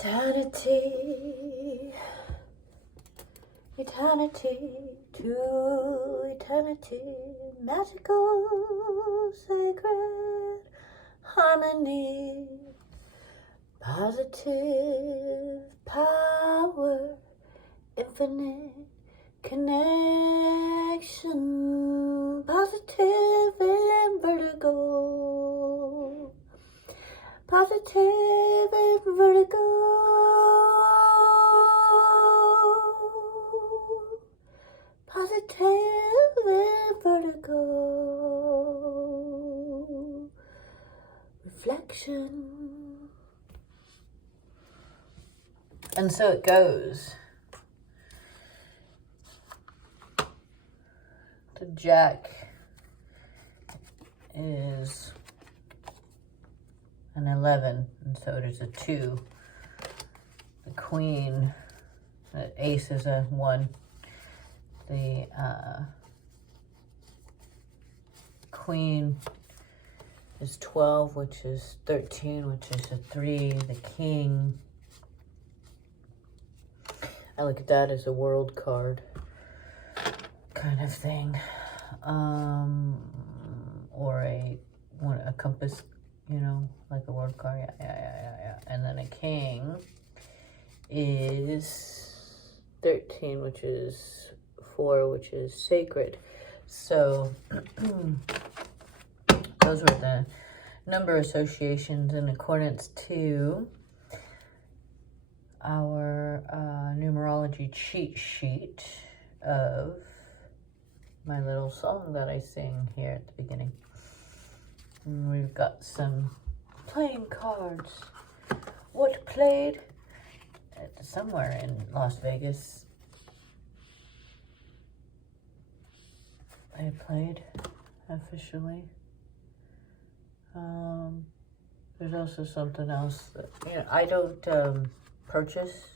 Eternity, eternity to eternity, magical, sacred harmony, positive power, infinite connection, positive and vertigo, positive and vertigo, positive and vertigo, reflection. And so it goes. The Jack is an 11, and so it is a 2. The Queen, the Ace is a 1. The Queen is 12, which is 13, which is a 3. The King, I look at that as a world card kind of thing, or a compass, you know, like a world card. Yeah. And then a King is 13, which is 4, which is sacred. So those were the number associations in accordance to our numerology cheat sheet of my little song that I sing here at the beginning. And we've got some playing cards. What played somewhere in Las Vegas. I played officially. There's also something else that, you know, I don't purchase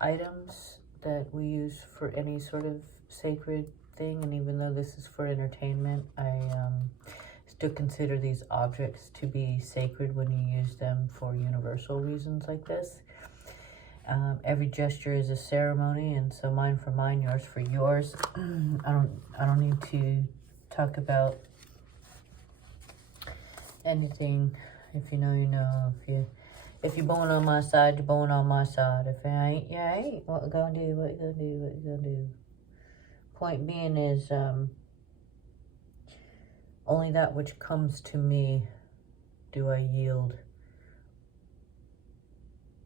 items that we use for any sort of sacred thing, and even though this is for entertainment, I still consider these objects to be sacred when you use them for universal reasons like this. Every gesture is a ceremony, and so mine for mine, yours for yours. I don't need to talk about anything. If you know, you know. If you're born on my side, you're born on my side. If I ain't, you ain't. What you gonna do? What you gonna do? What you gonna do? Point being is, only that which comes to me do I yield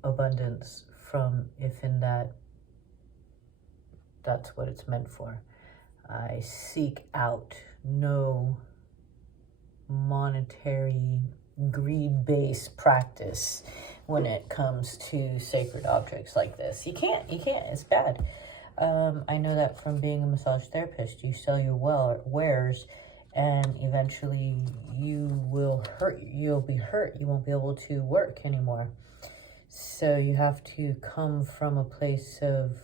abundance from, if in that's what it's meant for. I seek out no monetary greed-based practice when it comes to sacred objects like this. You can't, it's bad. I know that from being a massage therapist. You sell your wares, and eventually you'll be hurt. You won't be able to work anymore. So you have to come from a place of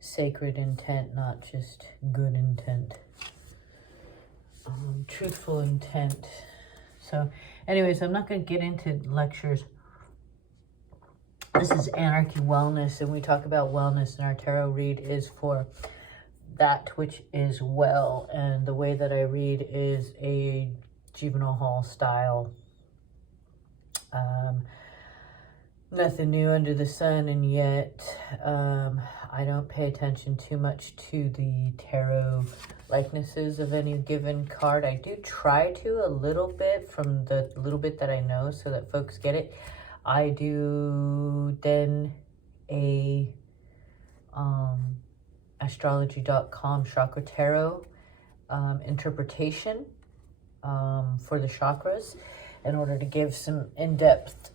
sacred intent, not just good intent. Truthful intent. So anyways, I'm not going to get into lectures. This is Anarchy Wellness, and we talk about wellness, and our tarot read is for that which is well. And the way that I read is a juvenile hall style. Nothing new under the sun, and yet I don't pay attention too much to the tarot likenesses of any given card. I do try to a little bit from the little bit that I know so that folks get it. I do then a astrology.com Chakra Tarot interpretation for the chakras in order to give some in-depth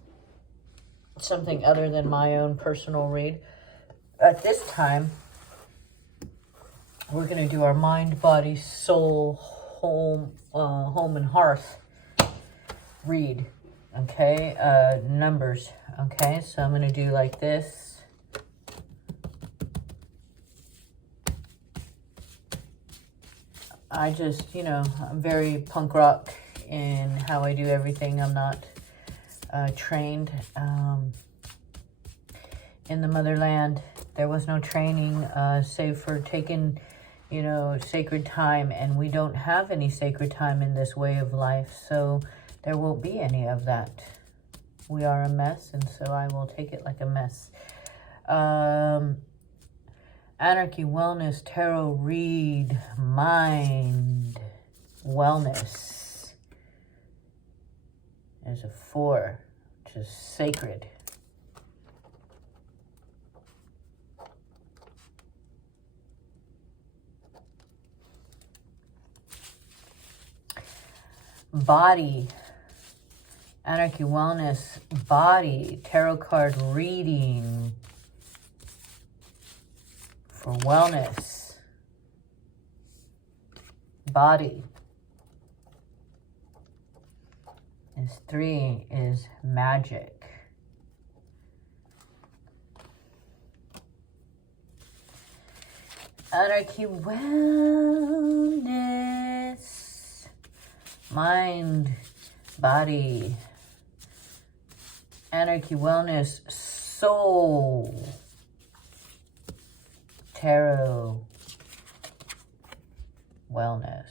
something other than my own personal read. At this time, we're going to do our mind, body, soul, home and hearth read. Okay, numbers. Okay, so I'm going to do like this. I just, you know, I'm very punk rock in how I do everything. I'm not trained in the motherland. There was no training save for taking, you know, sacred time, and we don't have any sacred time in this way of life, so there won't be any of that. We are a mess, and so I will take it like a mess. Anarchy, Wellness, Tarot, Read, Mind, Wellness. There's a 4, which is sacred. Body, Anarchy, Wellness, Body, Tarot card reading for wellness. Body is 3, is magic. Anarchy, Wellness, Mind, Body, Anarchy, Wellness, Soul, Tarot, Wellness.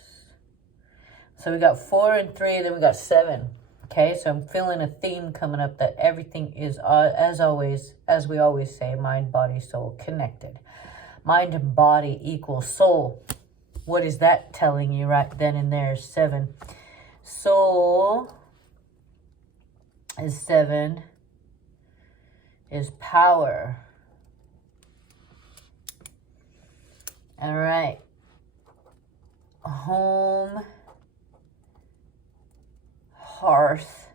So we got 4 and 3, then we got 7. Okay, so I'm feeling a theme coming up that everything is, as always, as we always say, mind, body, soul, connected. Mind and body equals soul. What is that telling you right then and there? 7. Soul is 7, is power. All right. Home, hearth,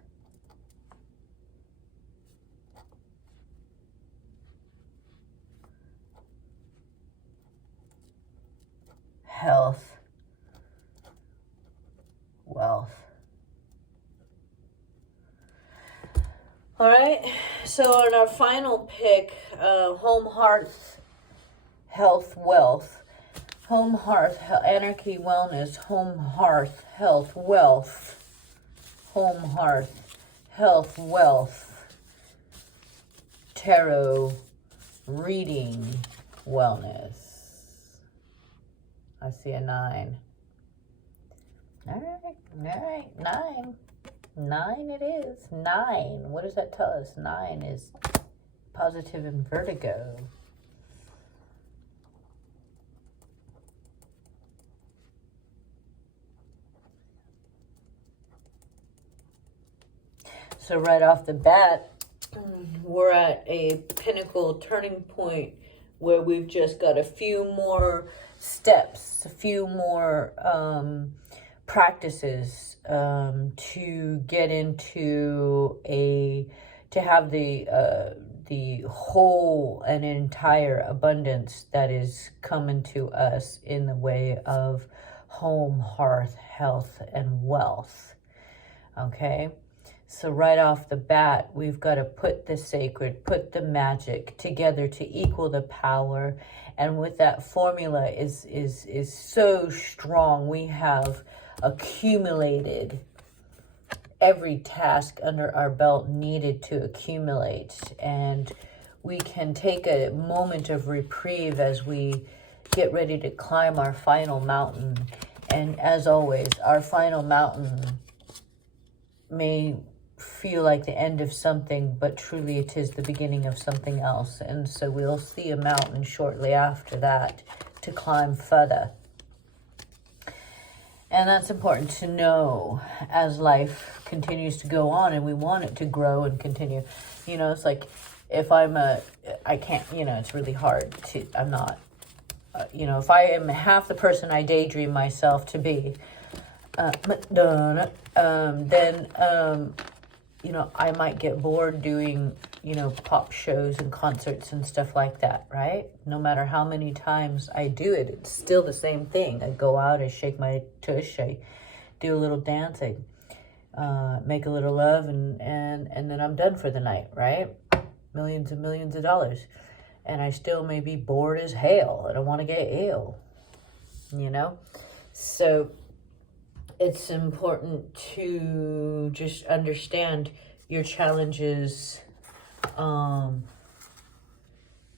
health, wealth. All right, so on our final pick, home, hearth, health, wealth. Home, hearth, anarchy, wellness. Home, hearth, health, wealth. Home, hearth, health, wealth. Tarot, reading, wellness. I see a 9. All right, 9. 9 it is. 9. What does that tell us? 9 is positive and vertigo. So right off the bat, we're at a pinnacle turning point where we've just got a few more steps, a few more practices to get into to have the whole and entire abundance that is coming to us in the way of home, hearth, health, and wealth. Okay? So right off the bat, we've got to put the sacred, put the magic together to equal the power. And with that formula is so strong, we have accumulated every task under our belt needed to accumulate. And we can take a moment of reprieve as we get ready to climb our final mountain. And as always, our final mountain may feel like the end of something, but truly it is the beginning of something else. And so we'll see a mountain shortly after that to climb further. And that's important to know as life continues to go on and we want it to grow and continue. You know, it's like if I can't, you know, it's really hard to, I'm not, you know, if I am half the person I daydream myself to be, then, you know, I might get bored doing, you know, pop shows and concerts and stuff like that, right? No matter how many times I do it, it's still the same thing. I go out, I shake my tush, I do a little dancing, make a little love, and then I'm done for the night, right? Millions and millions of dollars. And I still may be bored as hell. I don't want to get ill, you know? So it's important to just understand your challenges and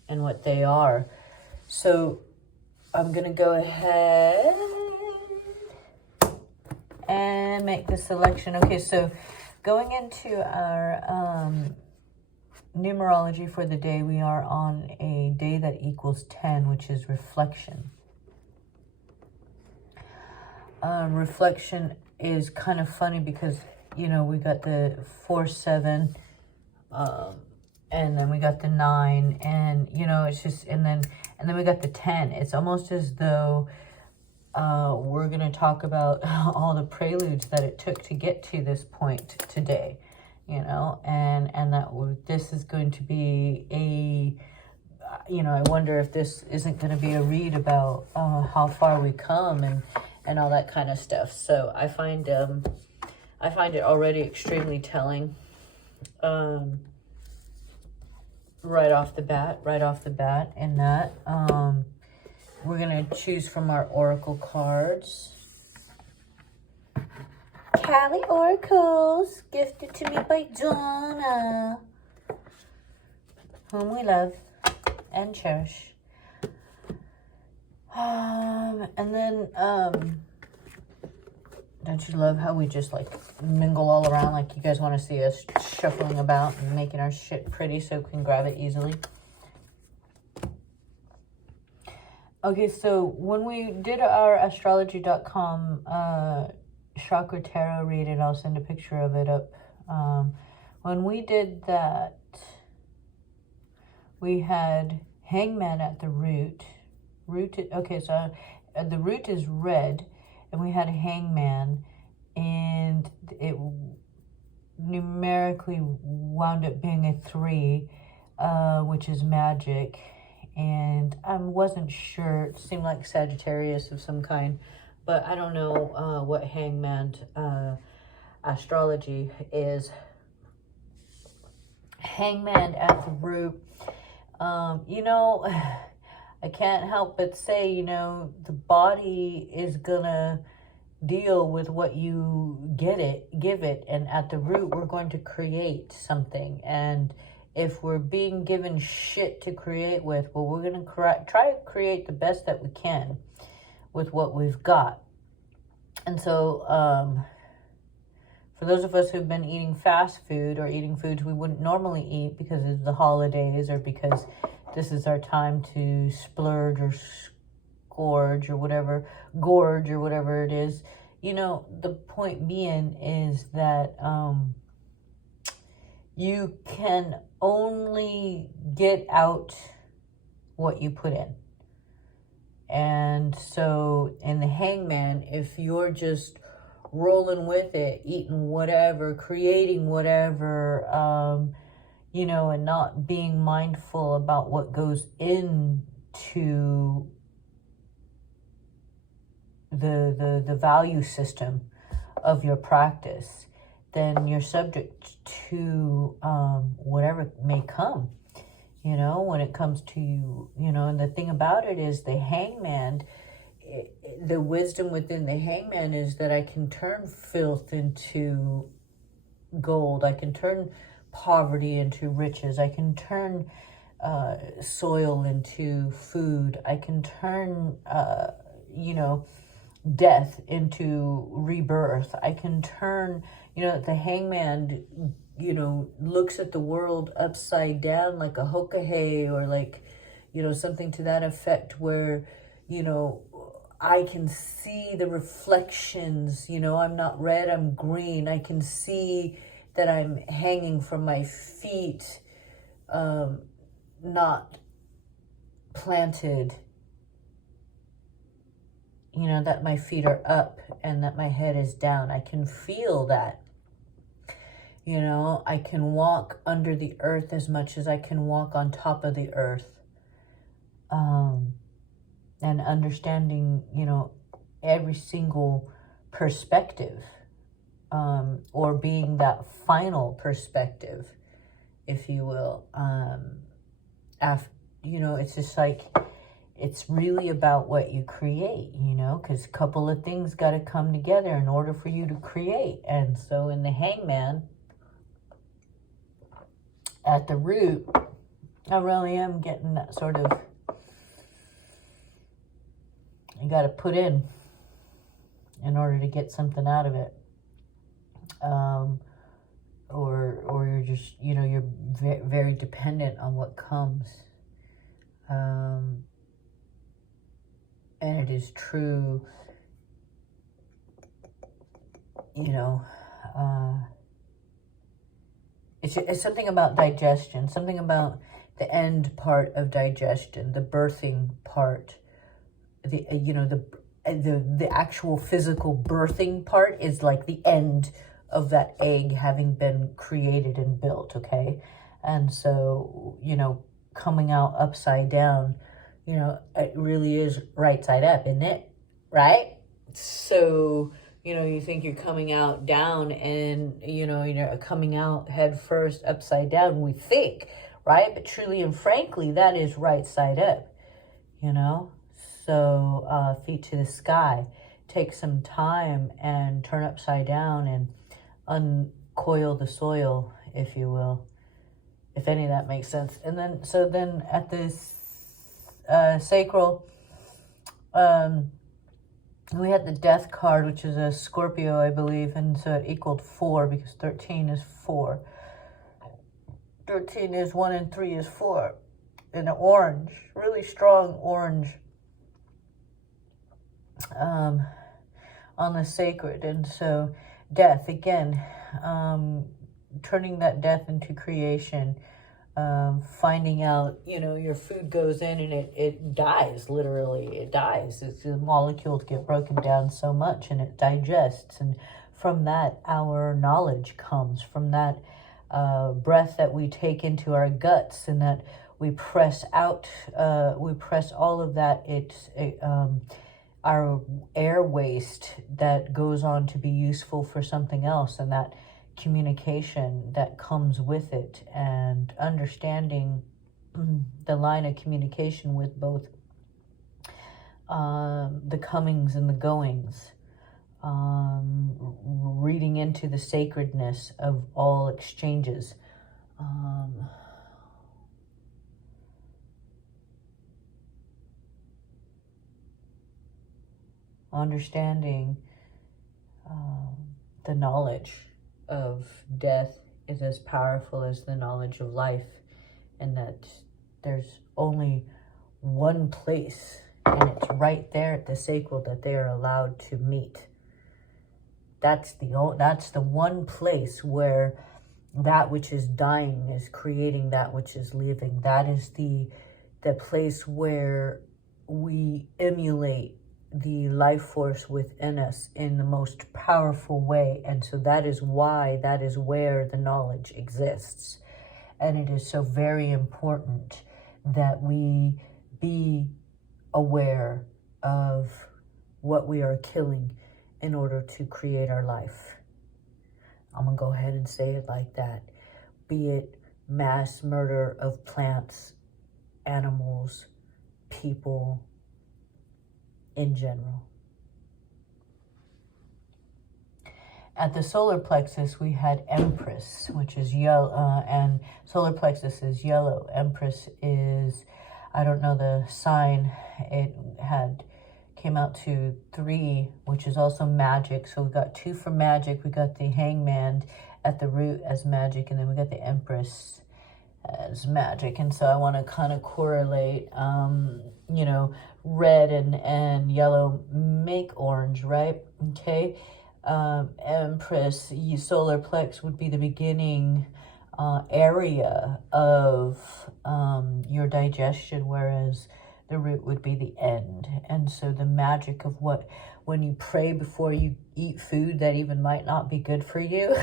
what they are. So I'm going to go ahead and make the selection. Okay, so going into our numerology for the day, we are on a day that equals 10, which is reflection. Reflection is kind of funny because, you know, we got the 4, 7, and then we got the 9, and, you know, it's just, and then we got the 10. It's almost as though we're going to talk about all the preludes that it took to get to this point today, you know, and that this is going to be a, you know, I wonder if this isn't going to be a read about how far we come and all that kind of stuff. So I find it already extremely telling. Right off the bat, in that. We're going to choose from our oracle cards. Cali Oracles, gifted to me by Donna, whom we love and cherish. And then, don't you love how we just like mingle all around? Like you guys want to see us shuffling about and making our shit pretty so we can grab it easily. Okay, so when we did our astrology.com Chakra Tarot reading, I'll send a picture of it up. When we did that, we had Hangman at the root. Okay, so the root is red, and we had a Hangman, and it numerically wound up being a 3, which is magic. And I wasn't sure. It seemed like Sagittarius of some kind, but I don't know what Hangman astrology is. Hangman at the root. You know, I can't help but say, you know, the body is gonna deal with what you give it, and at the root we're going to create something. And if we're being given shit to create with, well, we're going to try to create the best that we can with what we've got. And so, for those of us who've been eating fast food or eating foods we wouldn't normally eat because it's the holidays or because this is our time to splurge or gorge or whatever it is, you know, the point being is that, you can only get out what you put in. And so in the Hangman, if you're just rolling with it, eating whatever, creating whatever, you know, and not being mindful about what goes into the value system of your practice, then you're subject to whatever may come, you know, when it comes to you, you know. And the thing about it is the Hangman, the wisdom within the Hangman is that I can turn filth into gold. I can turn poverty into riches. I can turn soil into food. I can turn, you know, death into rebirth. I can turn, you know, the Hangman, you know, looks at the world upside down like a hokahe, or like, you know, something to that effect, where, you know, I can see the reflections, you know, I'm not red, I'm green. I can see that I'm hanging from my feet, not planted, you know, that my feet are up and that my head is down. I can feel that. You know, I can walk under the earth as much as I can walk on top of the earth. And understanding, you know, every single perspective, or being that final perspective, if you will. You know, it's just like, it's really about what you create, you know, because a couple of things got to come together in order for you to create. And so in the Hangman, at the root, I really am getting that sort of, you got to put in order to get something out of it. Or you're just, you're very dependent on what comes. And it is true, it's something about digestion, something about the end part of digestion, the birthing part, the actual physical birthing part is like the end of that egg having been created and built, okay? And so, coming out upside down, it really is right side up, isn't it? Right? So, you think you're coming out down and, you're coming out head first upside down, we think, right? But truly and frankly, that is right side up, So, feet to the sky. Take some time and turn upside down and uncoil the soil, if you will, if any of that makes sense. And then, so then at this sacral, we had the death card, which is a Scorpio, I believe, and so it equaled 4 because 13 is 4. 13 is 1 and 3 is 4. In an orange, really strong orange, on the sacred. And so death, again, turning that death into creation, finding out, your food goes in and it dies, literally, it dies. The molecules get broken down so much and it digests. And from that, our knowledge comes, from that breath that we take into our guts and that we press out, we press all of that, our air waste that goes on to be useful for something else, and that communication that comes with it, and understanding the line of communication with both the comings and the goings, reading into the sacredness of all exchanges. Understanding the knowledge of death is as powerful as the knowledge of life, and that there's only one place, and it's right there at the sacral that they are allowed to meet. That's the one place where that which is dying is creating that which is living. That is the place where we emulate the life force within us in the most powerful way. And so that is why, that is where the knowledge exists. And it is so very important that we be aware of what we are killing in order to create our life. I'm gonna go ahead and say it like that. Be it mass murder of plants, animals, people, in general. At the solar plexus, we had Empress, which is yellow, and solar plexus is yellow. Empress is, I don't know the sign, it came out to 3, which is also magic. So we got 2 for magic. We got the Hangman at the root as magic, and then we got the Empress as magic. And so I want to kind of correlate, red and yellow make orange, right? Okay. Empress, solar plex would be the beginning area of your digestion, whereas the root would be the end. And so the magic of when you pray before you eat food that even might not be good for you,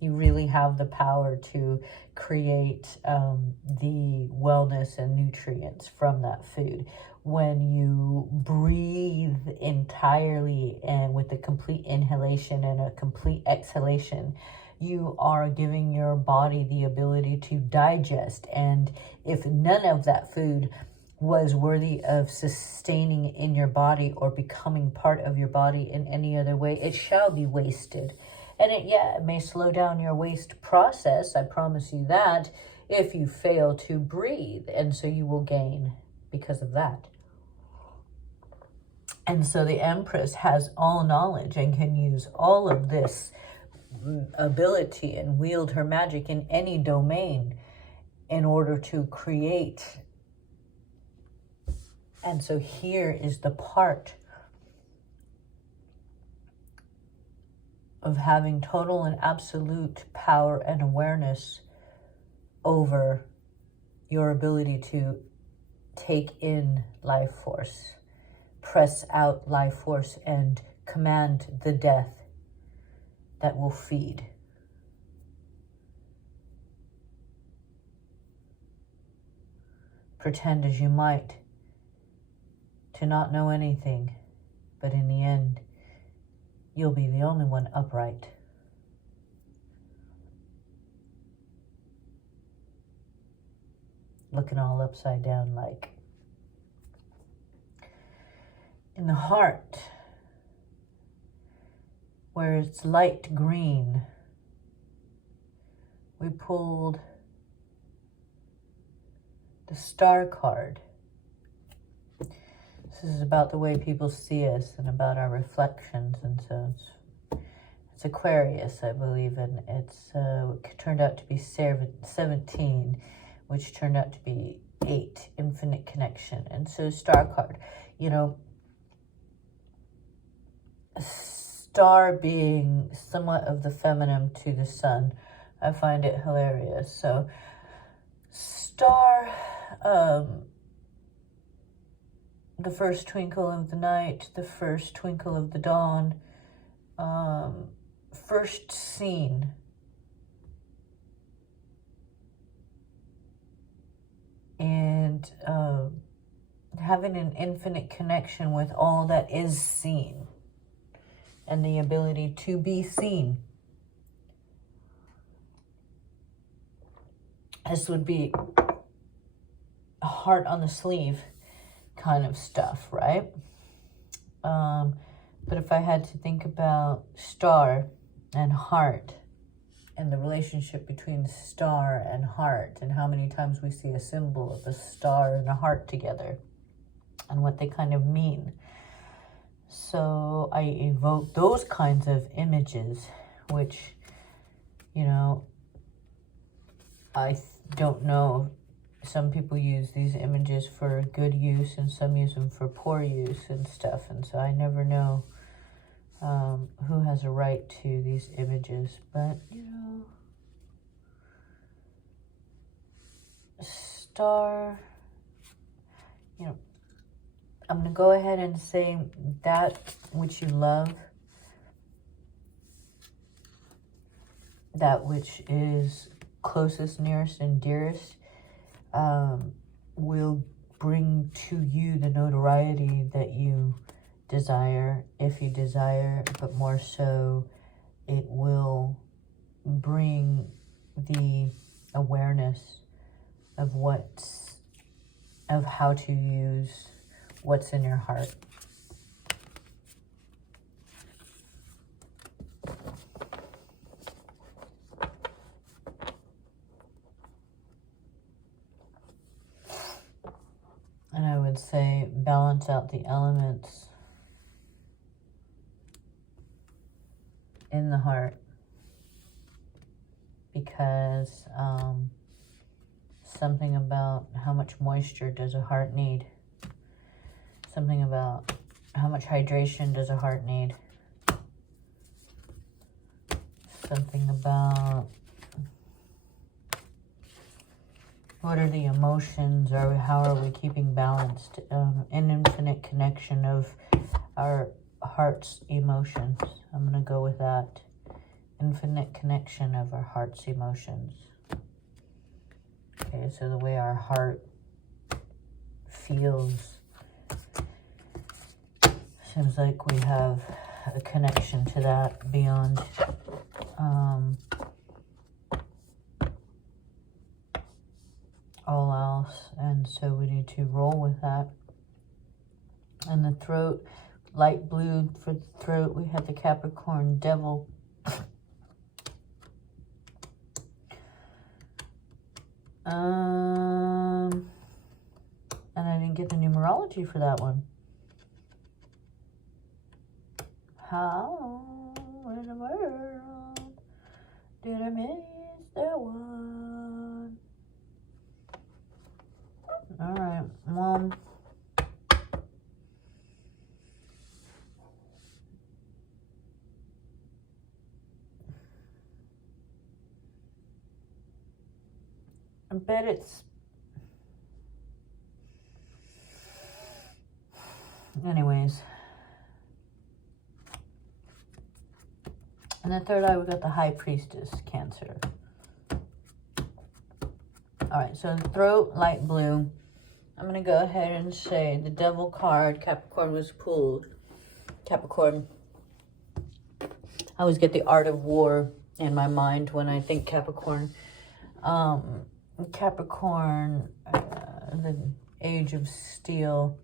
you really have the power to create the wellness and nutrients from that food. When you breathe entirely and with a complete inhalation and a complete exhalation, you are giving your body the ability to digest. And if none of that food was worthy of sustaining in your body or becoming part of your body in any other way, it shall be wasted. And it may slow down your waste process, I promise you that. if you fail to breathe. And so you will gain because of that. And so the Empress has all knowledge and can use all of this ability and wield her magic in any domain in order to create. And so here is the part of having total and absolute power and awareness over your ability to take in life force, press out life force, and command the death that will feed. Pretend as you might to not know anything, but in the end, you'll be the only one upright. Looking all upside down like. In the heart, where it's light green, we pulled the Star card. This is about the way people see us and about our reflections, and so it's Aquarius, I believe, and it's turned out to be 17, which turned out to be 8, infinite connection. And so Star card, you know, star being somewhat of the feminine to the sun, I find it hilarious. So star, the first twinkle of the night, the first twinkle of the dawn, first seen. And having an infinite connection with all that is seen and the ability to be seen. This would be a heart on the sleeve kind of stuff, right? But if I had to think about star and heart and the relationship between star and heart and how many times we see a symbol of a star and a heart together and what they kind of mean. So I evoke those kinds of images, which, you know, I don't know. Some people use these images for good use and some use them for poor use and stuff. And so I never know who has a right to these images. But, you know, star, you know, I'm going to go ahead and say that which you love, that which is closest, nearest, and dearest, will bring to you the notoriety that you desire, if you desire, but more so, it will bring the awareness of how to use what's in your heart. And I would say balance out the elements in the heart, because something about how much moisture does a heart need? Something about how much hydration does a heart need? Something about what are the emotions, or how are we keeping balanced? An infinite connection of our heart's emotions. I'm going to go with that. Infinite connection of our heart's emotions. Okay, so the way our heart feels, seems like we have a connection to that beyond all else, and so we need to roll with that. And the throat, light blue for the throat, we have the Capricorn Devil. And I didn't get the numerology for that one. How in the world did I miss that one? All right, well, I bet it's, anyways. And the third eye, we got the High Priestess, Cancer. All right, so the throat, light blue. I'm going to go ahead and say the Devil card, Capricorn, was pulled. Capricorn. I always get the Art of War in my mind when I think Capricorn. Capricorn, the Age of Steel,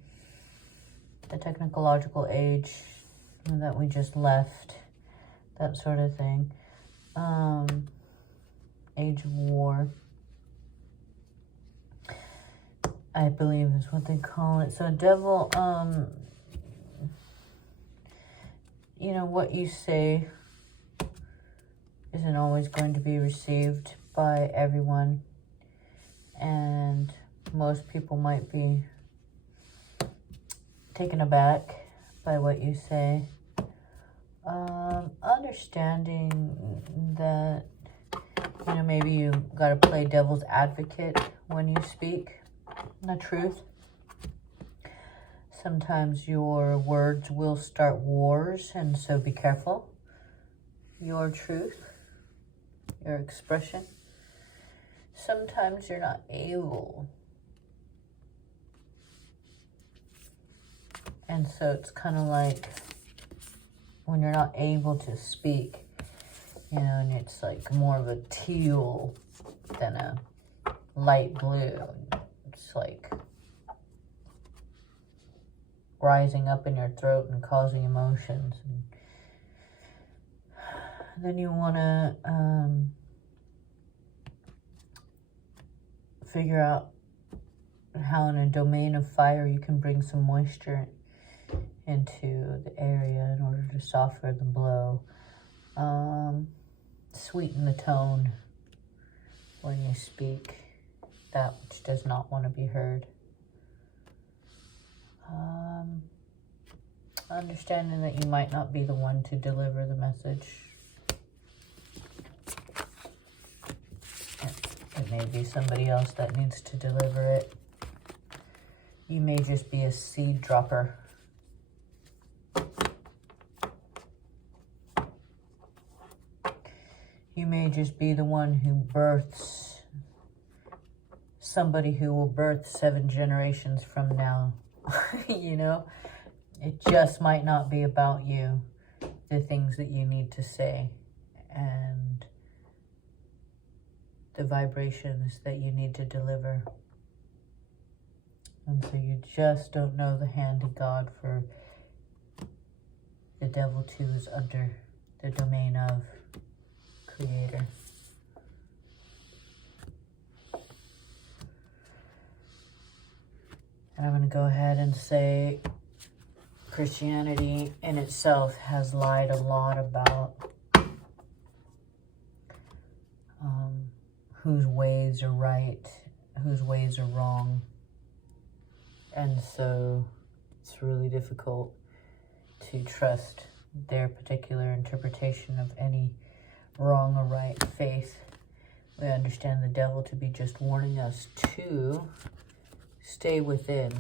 the technological age that we just left, that sort of thing. Age of War, I believe is what they call it. So Devil, you know, what you say isn't always going to be received by everyone. And most people might be taken aback by what you say. Understanding that, you know, maybe you got to play devil's advocate when you speak the truth. Sometimes your words will start wars, and so be careful. Your truth, your expression. Sometimes you're not able. And so it's kind of like when you're not able to speak, you know, and it's like more of a teal than a light blue. It's like rising up in your throat and causing emotions. And then you want to figure out how in a domain of fire you can bring some moisture into the area in order to soften the blow. Sweeten the tone when you speak that which does not want to be heard. Understanding that you might not be the one to deliver the message. It may be somebody else that needs to deliver it. You may just be a seed dropper. You may just be the one who births somebody who will birth 7 generations from now. You know, it just might not be about you, the things that you need to say and the vibrations that you need to deliver. And so you just don't know the hand of God, for the devil too is under the domain of Creator. And I'm going to go ahead and say Christianity in itself has lied a lot about whose ways are right, whose ways are wrong. And so it's really difficult to trust their particular interpretation of any wrong or right faith. We understand the devil to be just warning us to stay within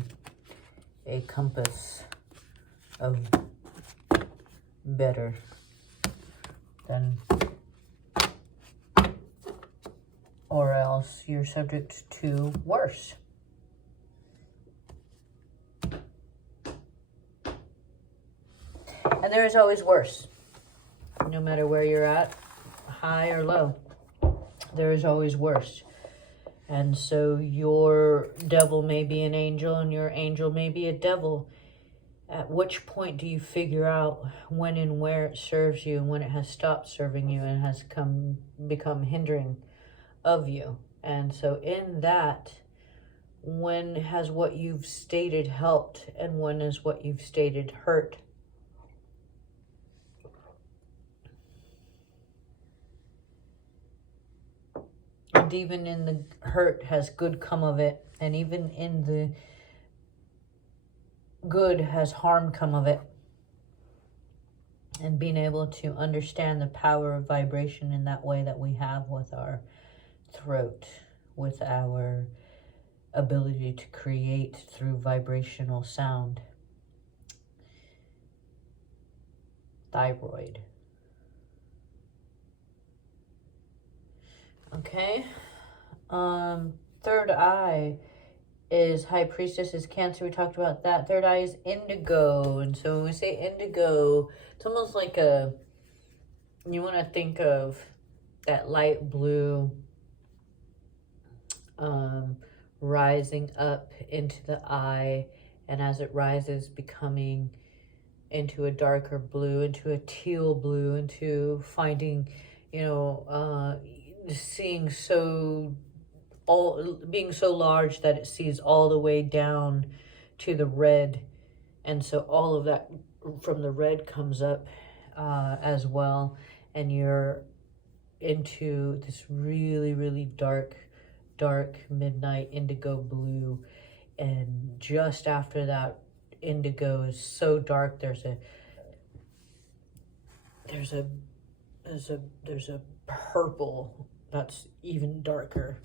a compass of better than, or else you're subject to worse. And there is always worse. No matter where you're at, high or low, there is always worse. And so your devil may be an angel and your angel may be a devil. At which point do you figure out when and where it serves you and when it has stopped serving you and has become hindering of you? And so in that, when has what you've stated helped and when is what you've stated hurt? And even in the hurt, has good come of it? And even in the good, has harm come of it? And being able to understand the power of vibration in that way that we have with our throat, with our ability to create through vibrational sound. Thyroid. Okay. Third eye is High Priestess, is Cancer. We talked about that. Third eye is indigo. And so when we say indigo, it's almost like you want to think of that light blue rising up into the eye, and as it rises, becoming into a darker blue, into a teal blue, into finding, seeing being so large that it sees all the way down to the red. And so all of that from the red comes up as well. And you're into this really, really dark midnight indigo blue. And just after that, indigo is so dark, there's a purple that's even darker.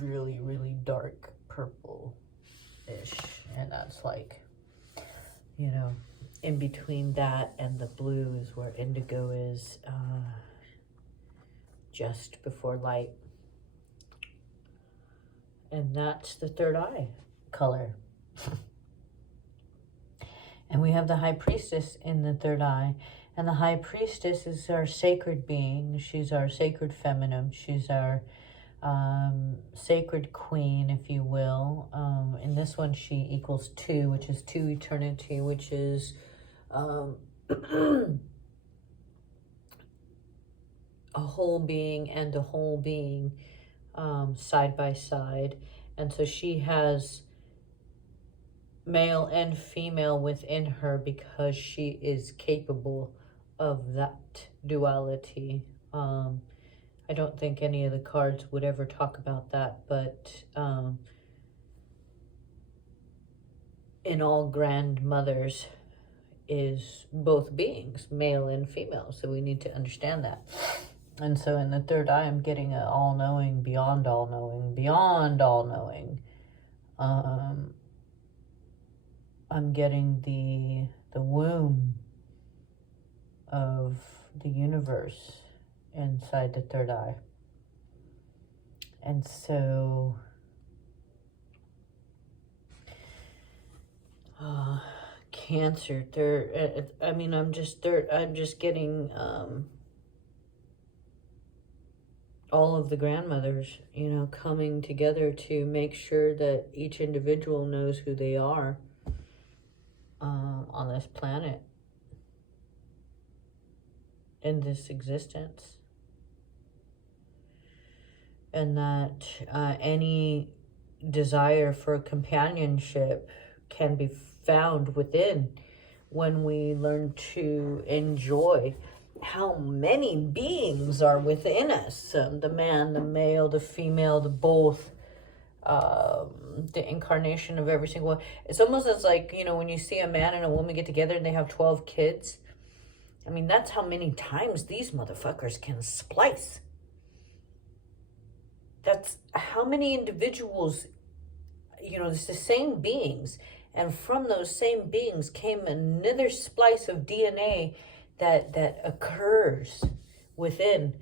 Really, really dark purple-ish. And that's like, in between that and the blue is where indigo is, just before light. And that's the third eye color. And we have the High Priestess in the third eye. And the High Priestess is our sacred being. She's our sacred feminine. She's our sacred queen, if you will. In this one, she equals 2, which is 2 eternity, which is a whole being and a whole being side by side. And so she has male and female within her because she is capable of that duality. I don't think any of the cards would ever talk about that, but in all grandmothers is both beings, male and female. So we need to understand that. And so in the third eye, I'm getting an all-knowing, beyond all-knowing, beyond all-knowing. I'm getting the womb of the universe inside the third eye. And so Cancer, I'm just getting all of the grandmothers, coming together to make sure that each individual knows who they are on this planet, in this existence. And that any desire for companionship can be found within when we learn to enjoy how many beings are within us. The man, the male, the female, the both. The incarnation of every single one. It's almost as like, when you see a man and a woman get together and they have 12 kids. I mean, that's how many times these motherfuckers can splice. That's how many individuals, it's the same beings. And from those same beings came another splice of DNA that occurs within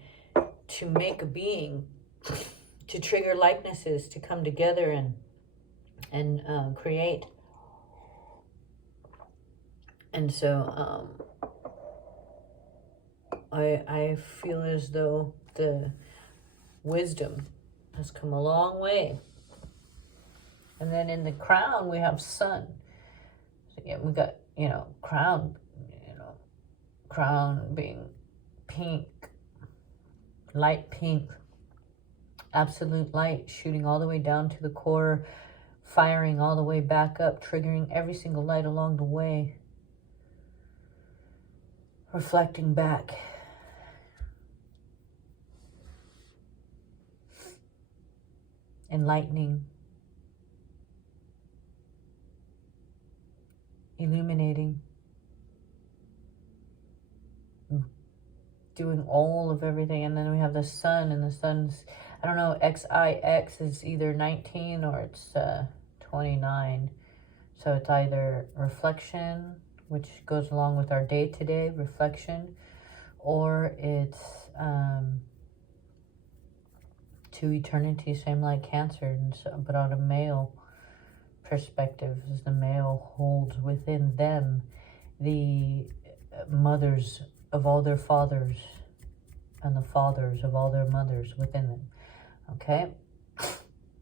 to make a being, to trigger likenesses, to come together and create. And so I feel as though the wisdom has come a long way. And then in the crown, we have sun. So again, we got, crown being pink, light pink, absolute light, shooting all the way down to the core, firing all the way back up, triggering every single light along the way, reflecting back. Enlightening, illuminating, doing all of everything. And then we have the sun, and the sun's, I don't know, XIX is either 19 or it's 29. So it's either reflection, which goes along with our day-to-day reflection, or it's to eternity, same like Cancer, and so, but on a male perspective, as the male holds within them the mothers of all their fathers and the fathers of all their mothers within them, okay?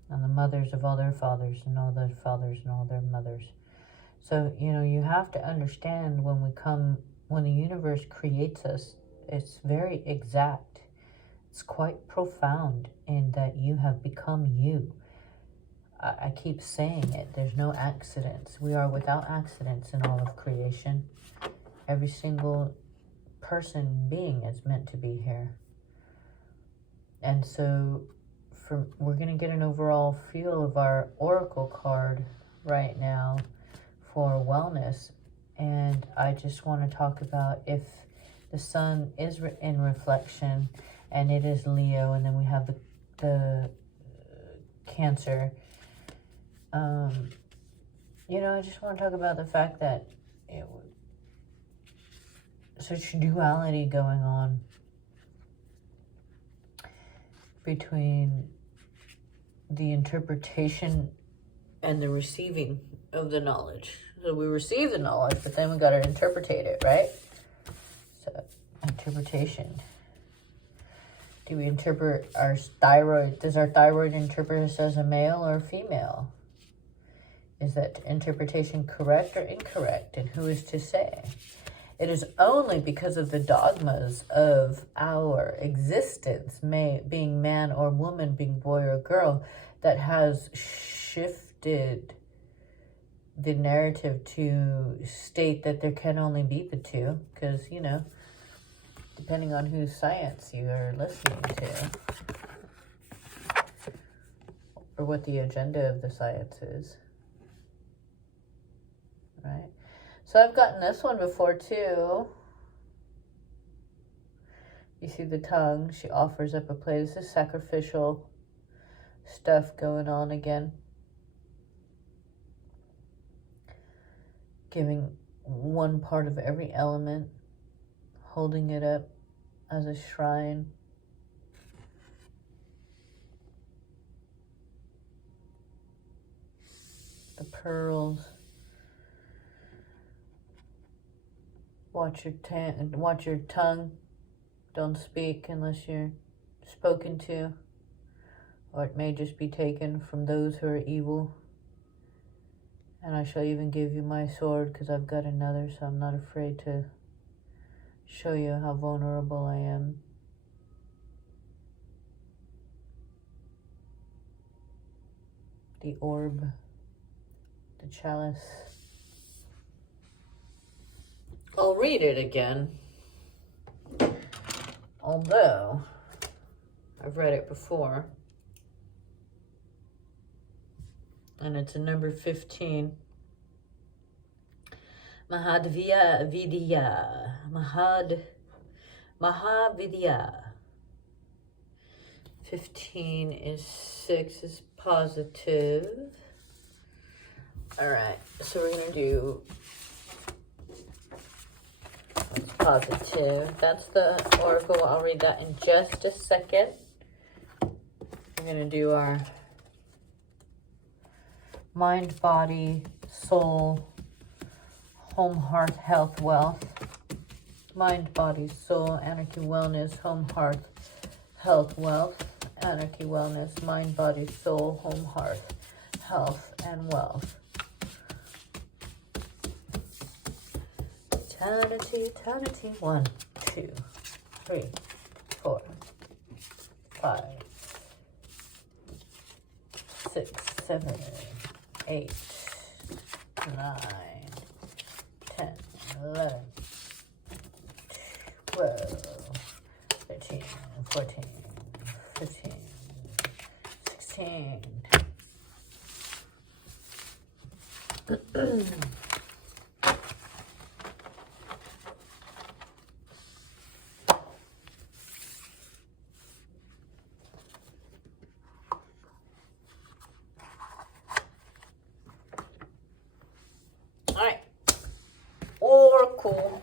And the mothers of all their fathers and all their fathers and all their mothers. So, you know, you have to understand when the universe creates us, it's very exact. It's quite profound in that you have become you. I keep saying it. There's no accidents. We are without accidents in all of creation. Every single person, being is meant to be here. And so we're going to get an overall feel of our oracle card right now for wellness. And I just want to talk about if the sun is in reflection, and it is Leo, and then we have the Cancer. You know, I just want to talk about the fact that such duality going on between the interpretation and the receiving of the knowledge. So we receive the knowledge, but then we got to interpret it, right? So interpretation. Do we interpret our thyroid? Does our thyroid interpret us as a male or female? Is that interpretation correct or incorrect? And who is to say? It is only because of the dogmas of our existence, being man or woman, being boy or girl, that has shifted the narrative to state that there can only be the two. Because, you know, depending on whose science you are listening to, or what the agenda of the science is, right? So I've gotten this one before too. You see the tongue, she offers up a plate. This is sacrificial stuff going on again. Giving one part of every element, holding it up as a shrine. The pearls. Watch your tongue. Don't speak unless you're spoken to, or it may just be taken from those who are evil. And I shall even give you my sword, because I've got another, so I'm not afraid to show you how vulnerable I am. The orb, the chalice. I'll read it again, although I've read it before. And it's a number 15. Mahavidya. 15 is 6 is positive. All right, so we're going to do positive. That's the oracle. I'll read that in just a second. We're going to do our mind, body, soul, home, hearth, health, wealth. Mind, body, soul, anarchy, wellness, home, hearth, health, wealth. Anarchy, wellness, mind, body, soul, home, hearth, health, and wealth. Eternity, eternity. 1, 2, 3, 4, 5, 6, 7, 8, 9, 10, 11, 12, 13, 14, 15, 16. Alright. Oracle.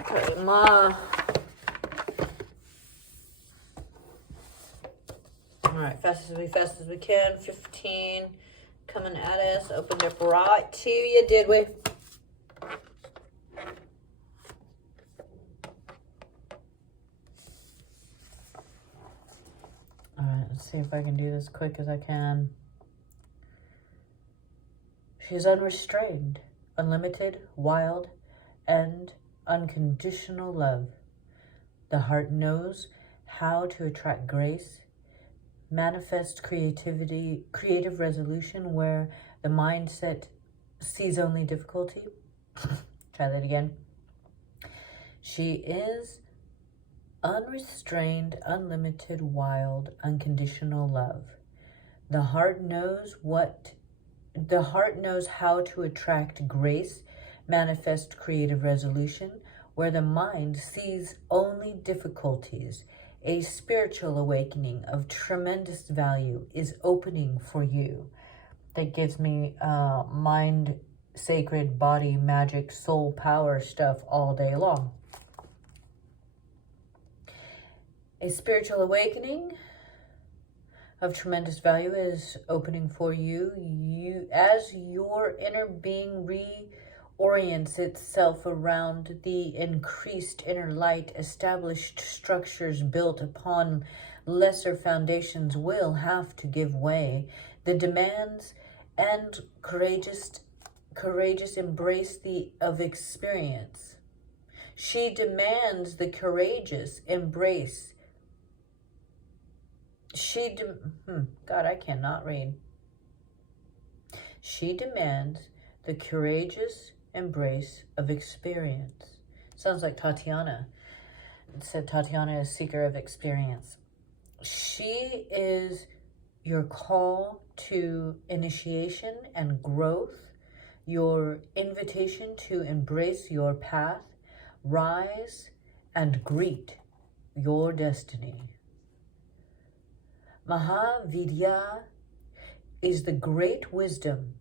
Okay, alright, fast as we can. 15 coming at us. Opened up right to you, did we? Alright, let's see if I can do this quick as I can. She is unrestrained, unlimited, wild, and unconditional love. The heart knows how to attract grace, manifest creativity, creative resolution where the mindset sees only difficulty. Try that again. She is unrestrained, unlimited, wild, unconditional love. The heart knows how to attract grace, manifest creative resolution, where the mind sees only difficulties. A spiritual awakening of tremendous value is opening for you. That gives me mind, sacred, body, magic, soul power stuff all day long. A spiritual awakening of tremendous value is opening for you. As your inner being reorients itself around the increased inner light, established structures built upon lesser foundations will have to give way. The demands and courageous embrace of experience. She demands the courageous embrace. God, I cannot read. She demands the courageous embrace of experience. Sounds like Tatiana. It said Tatiana is seeker of experience. She is your call to initiation and growth, your invitation to embrace your path, rise, and greet your destiny. Mahavidya is the great wisdom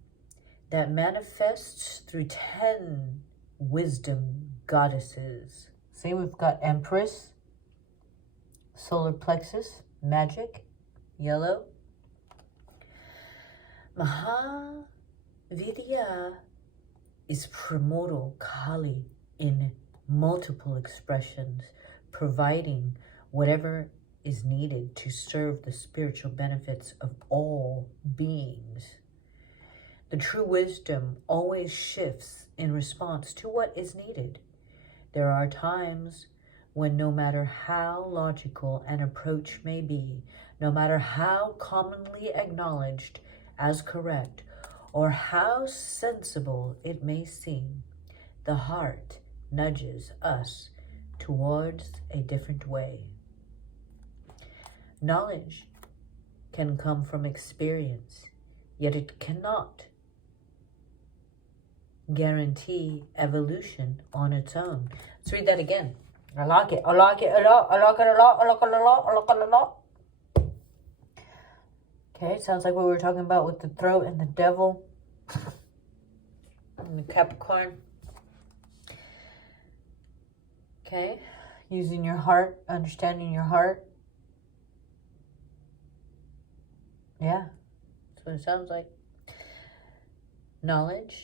that manifests through 10 wisdom goddesses. See, we've got Empress, solar plexus, magic, yellow. Mahavidya is primordial Kali in multiple expressions, providing whatever is needed to serve the spiritual benefits of all beings. The true wisdom always shifts in response to what is needed. There are times when no matter how logical an approach may be, no matter how commonly acknowledged as correct, or how sensible it may seem, the heart nudges us towards a different way. Knowledge can come from experience, yet it cannot guarantee evolution on its own. Let's read that again. I like it. I like it a lot. I like it a lot. I like it a lot. I like it a lot. Okay, sounds like what we were talking about with the throat and the devil and the Capricorn. Okay, using your heart, understanding your heart. Yeah, that's what it sounds like. Knowledge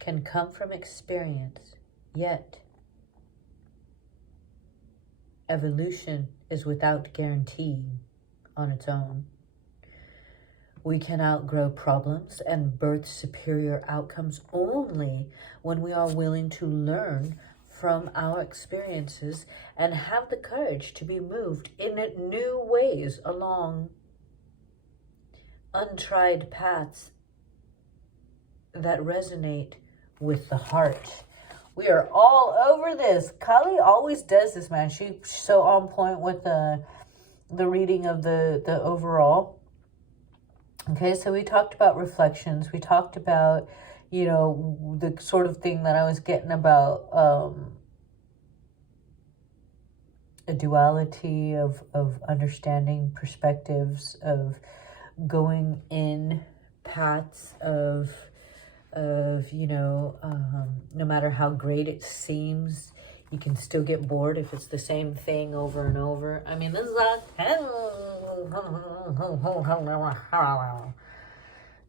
can come from experience, yet evolution is without guarantee on its own. We can outgrow problems and birth superior outcomes only when we are willing to learn from our experiences and have the courage to be moved in new ways along untried paths that resonate with the heart. We are all over this. Kali always does this, man. She's so on point with the reading of the overall. Okay, so we talked about reflections. We talked about, you know, the sort of thing that I was getting about a duality of understanding perspectives, of going in paths of you know, no matter how great it seems, you can still get bored if it's the same thing over and over. I mean, this is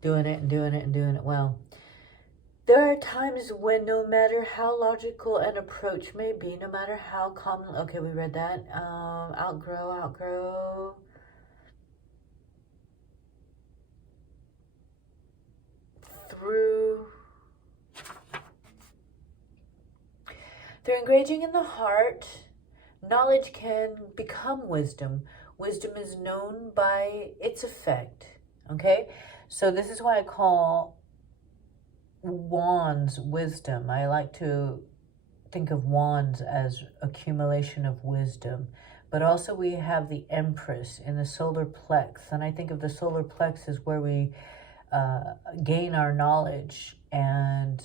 doing it and doing it and doing it well. There are times when no matter how logical an approach may be, no matter how common, okay, we read that, outgrow, through engaging in the heart, knowledge can become wisdom. Wisdom is known by its effect, okay? So this is why I call wands wisdom. I like to think of wands as accumulation of wisdom. But also we have the Empress in the solar plex. And I think of the solar plex as where we gain our knowledge, and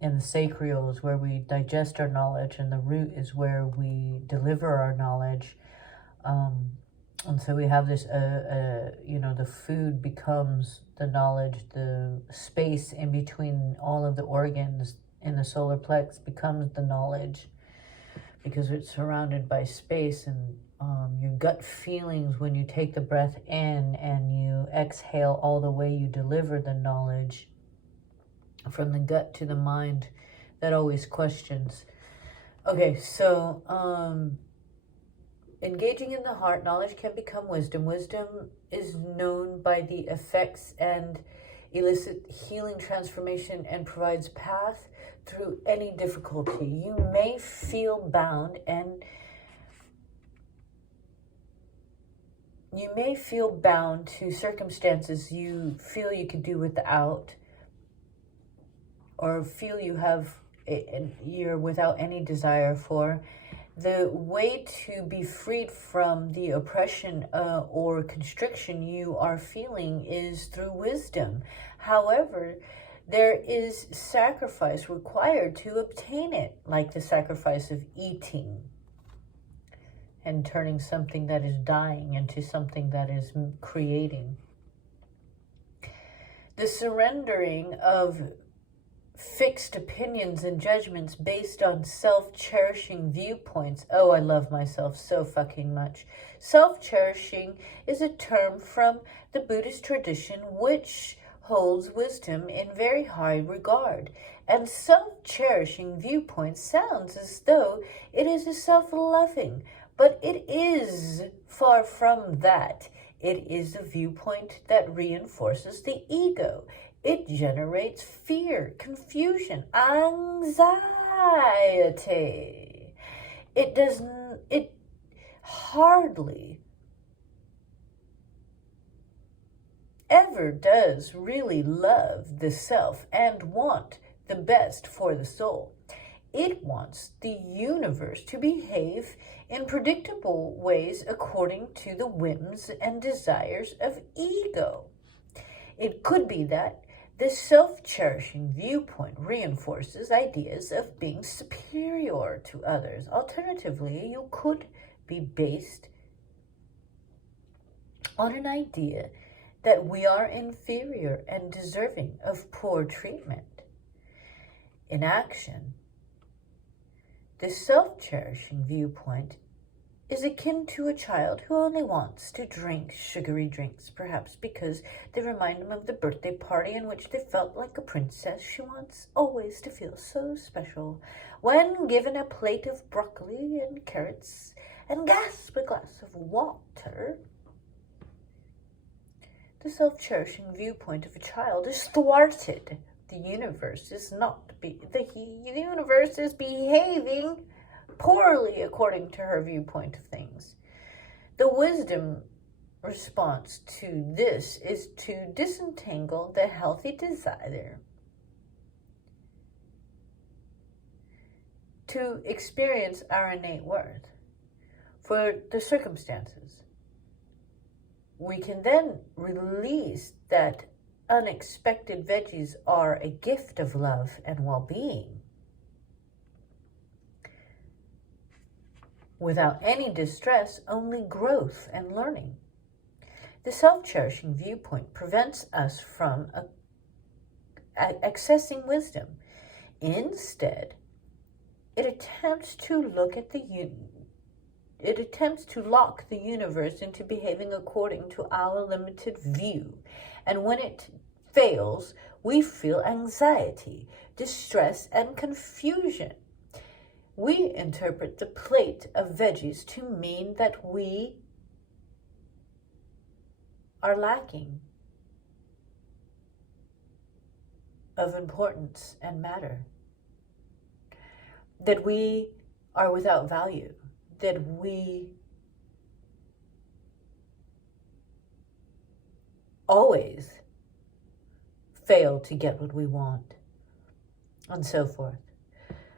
the sacral is where we digest our knowledge, and the root is where we deliver our knowledge. And so we have this, you know, the food becomes the knowledge, the space in between all of the organs in the solar plex becomes the knowledge, because it's surrounded by space. And your gut feelings when you take the breath in and you exhale, all the way you deliver the knowledge from the gut to the mind that always questions. Okay, so engaging in the heart, knowledge can become wisdom. Wisdom is known by the effects and elicit healing, transformation, and provides path through any difficulty. You may feel bound to circumstances you feel you could do without, or feel you're without any desire for. The way to be freed from the oppression or constriction you are feeling is through wisdom. However, there is sacrifice required to obtain it, like the sacrifice of eating and turning something that is dying into something that is creating. The surrendering of fixed opinions and judgments based on self-cherishing viewpoints. Oh, I love myself so fucking much. Self-cherishing is a term from the Buddhist tradition which holds wisdom in very high regard. And self-cherishing viewpoint sounds as though it is a self-loving, but it is far from that. It is a viewpoint that reinforces the ego. It generates fear, confusion, anxiety. It hardly ever does really love the self and want the best for the soul. It wants the universe to behave in predictable ways according to the whims and desires of ego. It could be that the self-cherishing viewpoint reinforces ideas of being superior to others. Alternatively, you could be based on an idea that we are inferior and deserving of poor treatment. In action, the self-cherishing viewpoint is akin to a child who only wants to drink sugary drinks, perhaps because they remind them of the birthday party in which they felt like a princess. She wants always to feel so special. When given a plate of broccoli and carrots and gasp a glass of water, the self-cherishing viewpoint of a child is thwarted the universe is the universe is behaving poorly according to her viewpoint of things. The wisdom response to this is to disentangle the healthy desire to experience our innate worth for the circumstances. We can then release that unexpected veggies are a gift of love and well-being without any distress, only growth and learning. The self-cherishing viewpoint prevents us from accessing wisdom. Instead, it attempts to lock the universe into behaving according to our limited view. And when it fails, we feel anxiety, distress, and confusion. We interpret the plate of veggies to mean that we are lacking of importance and matter, that we are without value, that we always fail to get what we want, and so forth.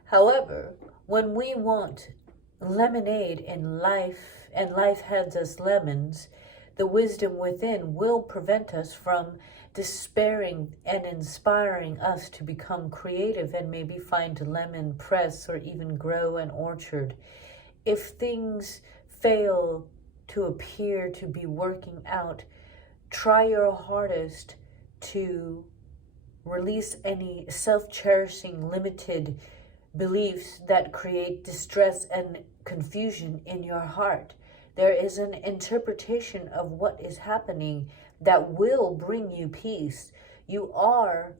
However, when we want lemonade in life, and life hands us lemons, the wisdom within will prevent us from despairing and inspiring us to become creative and maybe find a lemon press or even grow an orchard. If things fail to appear to be working out, try your hardest to release any self-cherishing, limited beliefs that create distress and confusion in your heart. There is an interpretation of what is happening that will bring you peace. You are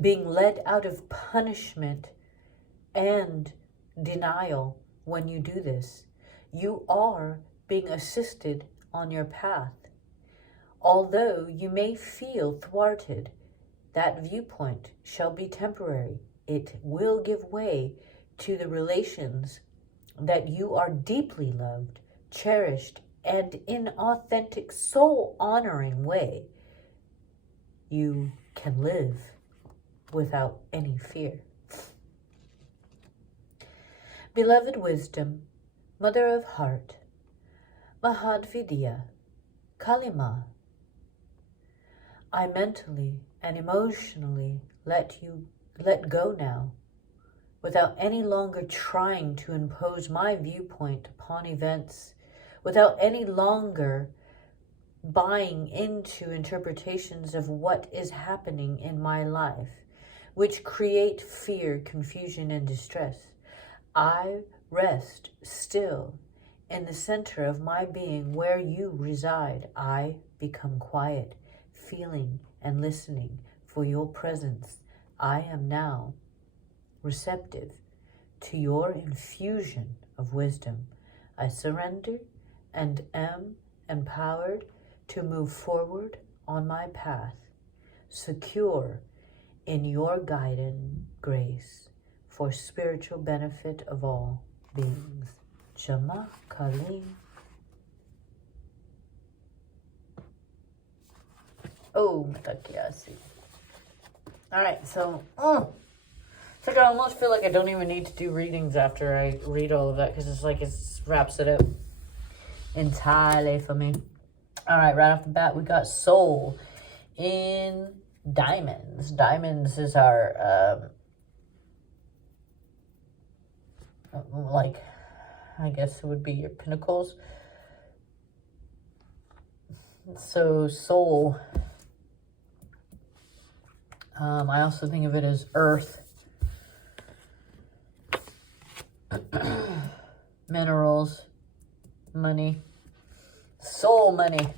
being led out of punishment and denial when you do this. You are being assisted on your path. Although you may feel thwarted, that viewpoint shall be temporary. It will give way to the relations that you are deeply loved, cherished, and in authentic, soul-honoring way, you can live without any fear. Beloved wisdom, mother of heart, Mahadvidya, Kalima, I mentally and emotionally let go now, without any longer trying to impose my viewpoint upon events, without any longer buying into interpretations of what is happening in my life, which create fear, confusion, and distress. I rest still in the center of my being where you reside. I become quiet, feeling and listening for your presence. I am now receptive to your infusion of wisdom. I surrender and am empowered to move forward on my path, secure in your guiding grace for spiritual benefit of all beings. Jama Kali. Oh, Matakiasi. Alright, so, it's like I almost feel like I don't even need to do readings after I read all of that, because it's like it wraps it up entirely for me. Alright, right off the bat, we got Soul in Diamonds. Diamonds is our, like, I guess it would be your pinnacles. So, Soul, I also think of it as earth, minerals, money, soul money.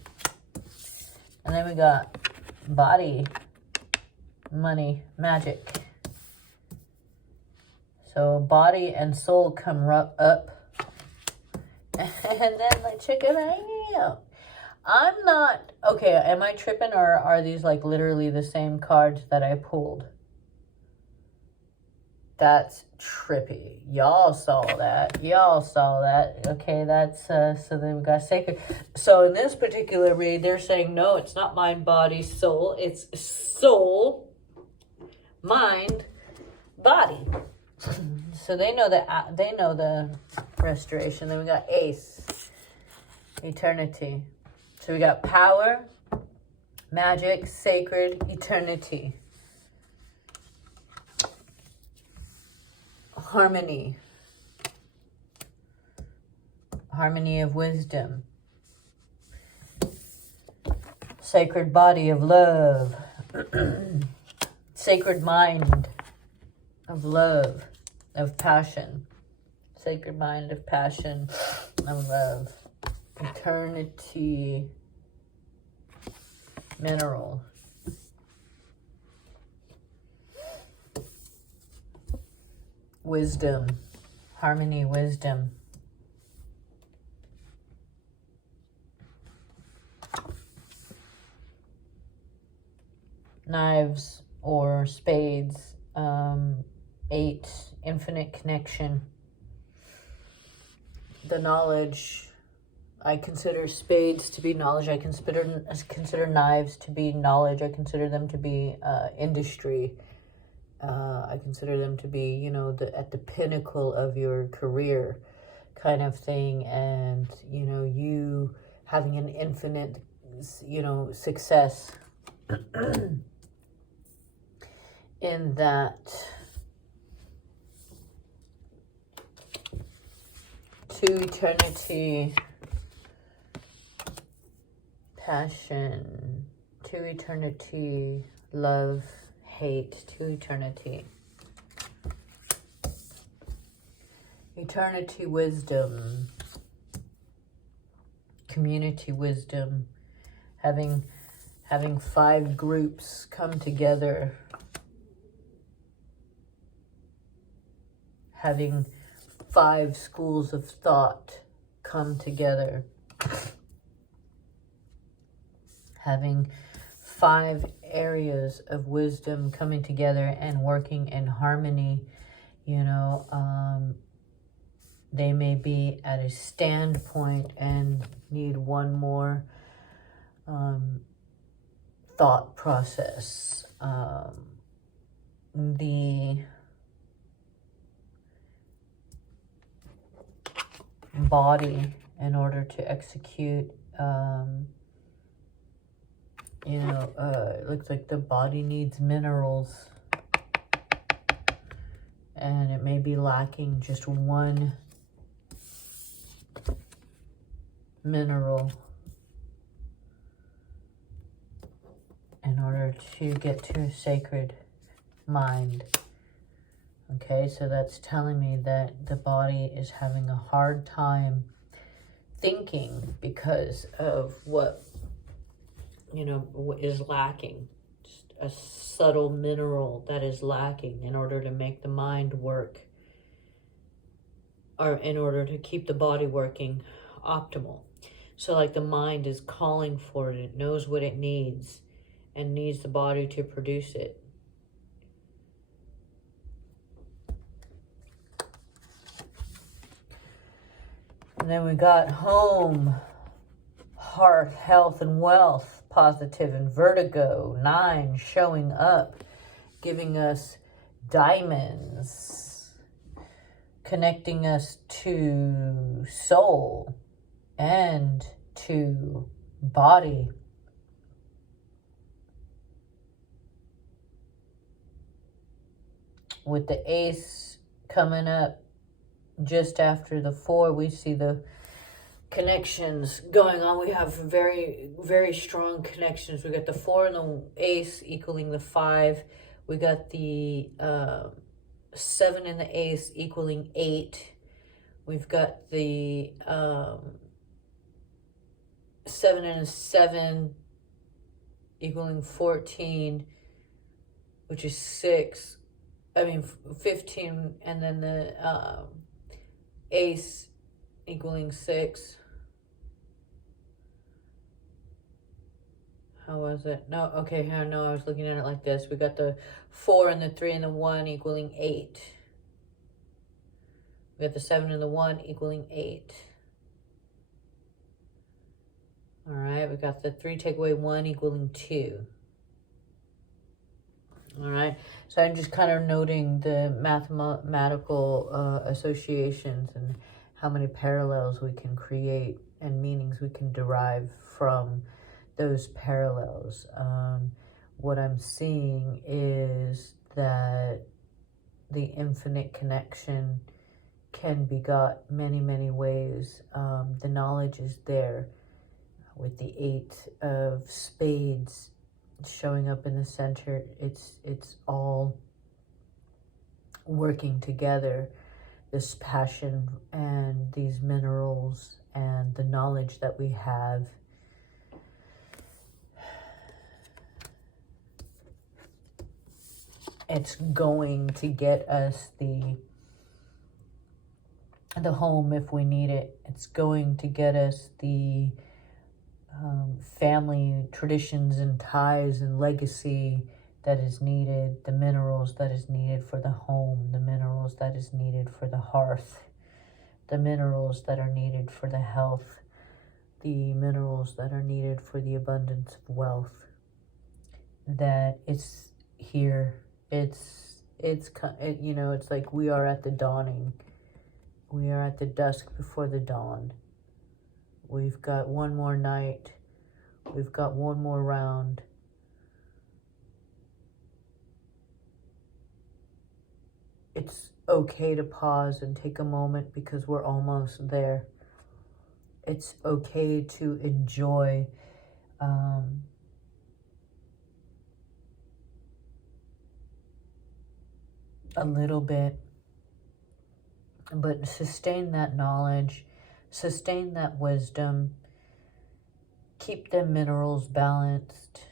And then we got body, money, magic. So body and soul come up. And then like check it out. I'm not okay, am I tripping, or are these like literally the same cards that I pulled? That's trippy. Y'all saw that. Y'all saw that. Okay, that's so then we got sacred. So in this particular read, they're saying no, it's not mind, body, soul. It's soul, mind, body. So they know that, they know the restoration. Then we got ace, eternity. So we got power, magic, sacred, eternity. Harmony. Harmony of wisdom. Sacred body of love. Sacred mind of love, of passion. Sacred mind of passion, of love. Eternity. Mineral. Wisdom. Harmony, wisdom. Knives or spades. 8, infinite connection. The knowledge. I consider spades to be knowledge. I consider knives to be knowledge. I consider them to be industry. I consider them to be, you know, at the pinnacle of your career kind of thing. And, you know, you having an infinite, you know, success in that. To eternity. Passion. To eternity. Love. Hate. To eternity. Eternity wisdom. Community wisdom. Having 5 groups come together. Having 5 schools of thought come together. Having 5 areas of wisdom coming together and working in harmony. You know, they may be at a standpoint and need one more thought process. The body, in order to execute, you know, it looks like the body needs minerals, and it may be lacking just one mineral in order to get to a sacred mind. Okay, so that's telling me that the body is having a hard time thinking because of what, you know, what is lacking. Just a subtle mineral that is lacking in order to make the mind work, or in order to keep the body working optimal. So like the mind is calling for it. It knows what it needs and needs the body to produce it. And then we got home, heart, health, and wealth, positive, and vertigo. 9, showing up, giving us diamonds, connecting us to soul and to body. With the ace coming up just after the 4, we see the connections going on. We have very, very strong connections. We got the 4 and the ace equaling the 5. We got the 7 and the ace equaling 8. We've got the 7 and a 7 equaling 14, which is 15, and then the ace equaling 6. How was it? No, okay, here, no, I was looking at it like this. We got the 4 and the 3 and the 1 equaling 8. We got the 7 and the 1 equaling 8. All right, we got the 3 take away 1 equaling 2. All right, so I'm just kind of noting the mathematical associations and how many parallels we can create and meanings we can derive from those parallels. What I'm seeing is that the infinite connection can be got many, many ways. The knowledge is there with the 8 of spades showing up in the center. It's all working together, this passion and these minerals and the knowledge that we have. It's going to get us the home if we need it. It's going to get us the family traditions and ties and legacy that is needed, the minerals that is needed for the home, the minerals that is needed for the hearth, the minerals that are needed for the health, the minerals that are needed for the abundance of wealth. That it's here. It's you know, it's like we are at the dawning. We are at the dusk before the dawn. We've got one more night. We've got one more round. It's okay to pause and take a moment because we're almost there. It's okay to enjoy a little bit, but sustain that knowledge, sustain that wisdom, keep the minerals balanced.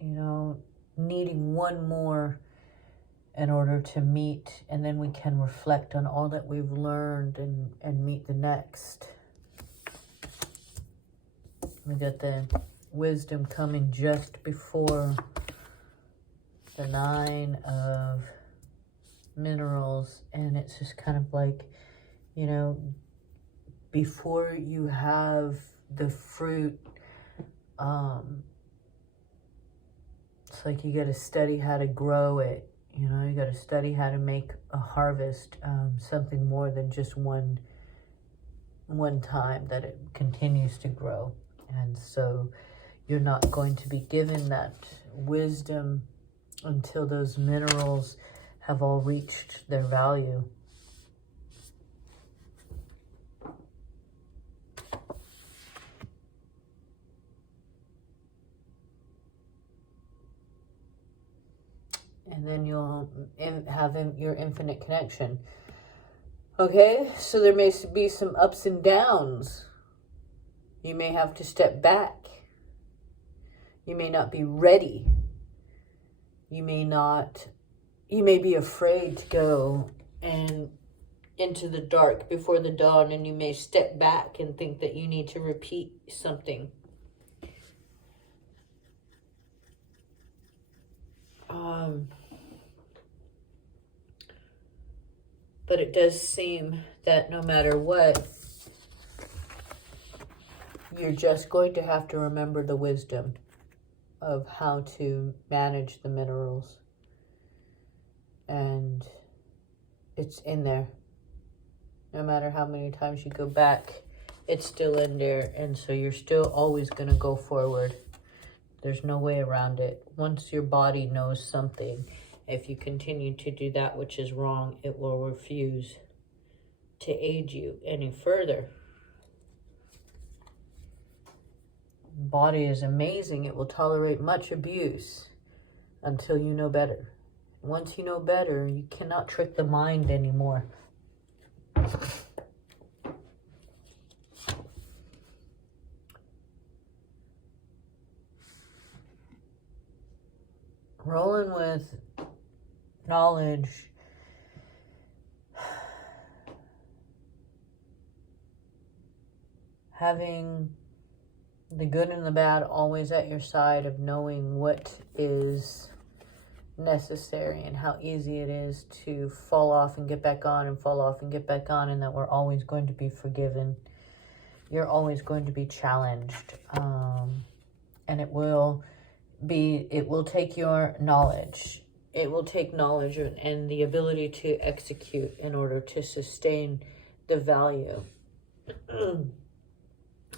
You know, needing one more in order to meet, and then we can reflect on all that we've learned and meet the next. We got the wisdom coming just before the 9 of minerals, and it's just kind of like, you know, before you have the fruit, it's like you got to study how to grow it. You know, you got to study how to make a harvest, something more than just one time, that it continues to grow. And so you're not going to be given that wisdom until those minerals have all reached their value. And then you'll have your infinite connection. Okay, so there may be some ups and downs. You may have to step back. You may not be ready. You may be afraid to go and into the dark before the dawn, and you may step back and think that you need to repeat something. But it does seem that no matter what, you're just going to have to remember the wisdom of how to manage the minerals. And it's in there. No matter how many times you go back, it's still in there. And so you're still always going to go forward. There's no way around it. Once your body knows something, if you continue to do that which is wrong, it will refuse to aid you any further. The body is amazing. It will tolerate much abuse until you know better. Once you know better, you cannot trick the mind anymore. Rolling with knowledge having the good and the bad always at your side, of knowing what is necessary and how easy it is to fall off and get back on and fall off and get back on, and that we're always going to be forgiven. You're always going to be challenged. And it will take your knowledge. It will take knowledge and the ability to execute in order to sustain the value.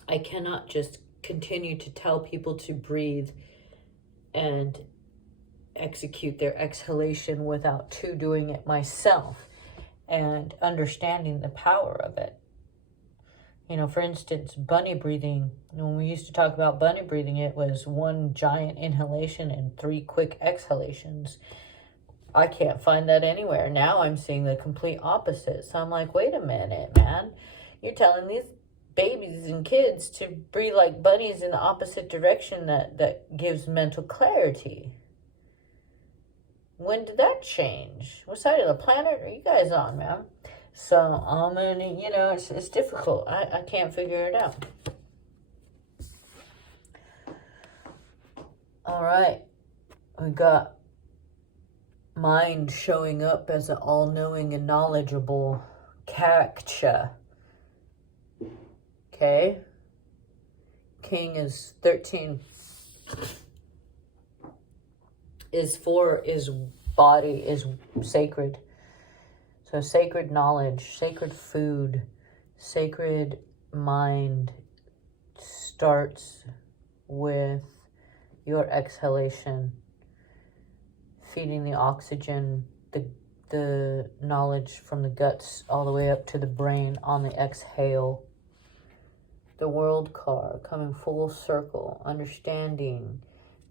I cannot just continue to tell people to breathe and execute their exhalation without doing it myself and understanding the power of it. You know, for instance, bunny breathing. When we used to talk about bunny breathing, it was one giant inhalation and 3 quick exhalations. I can't find that anywhere. Now I'm seeing the complete opposite. So I'm like, wait a minute, man. You're telling these babies and kids to breathe like bunnies in the opposite direction that gives mental clarity. When did that change? What side of the planet are you guys on, man? So, you know, it's difficult. I can't figure it out. All right. We got mind showing up as an all-knowing and knowledgeable character. Okay. King is 13. Is body is sacred. So sacred knowledge, sacred food, sacred mind starts with your exhalation, feeding the oxygen, the knowledge from the guts all the way up to the brain on the exhale. The world car coming full circle, understanding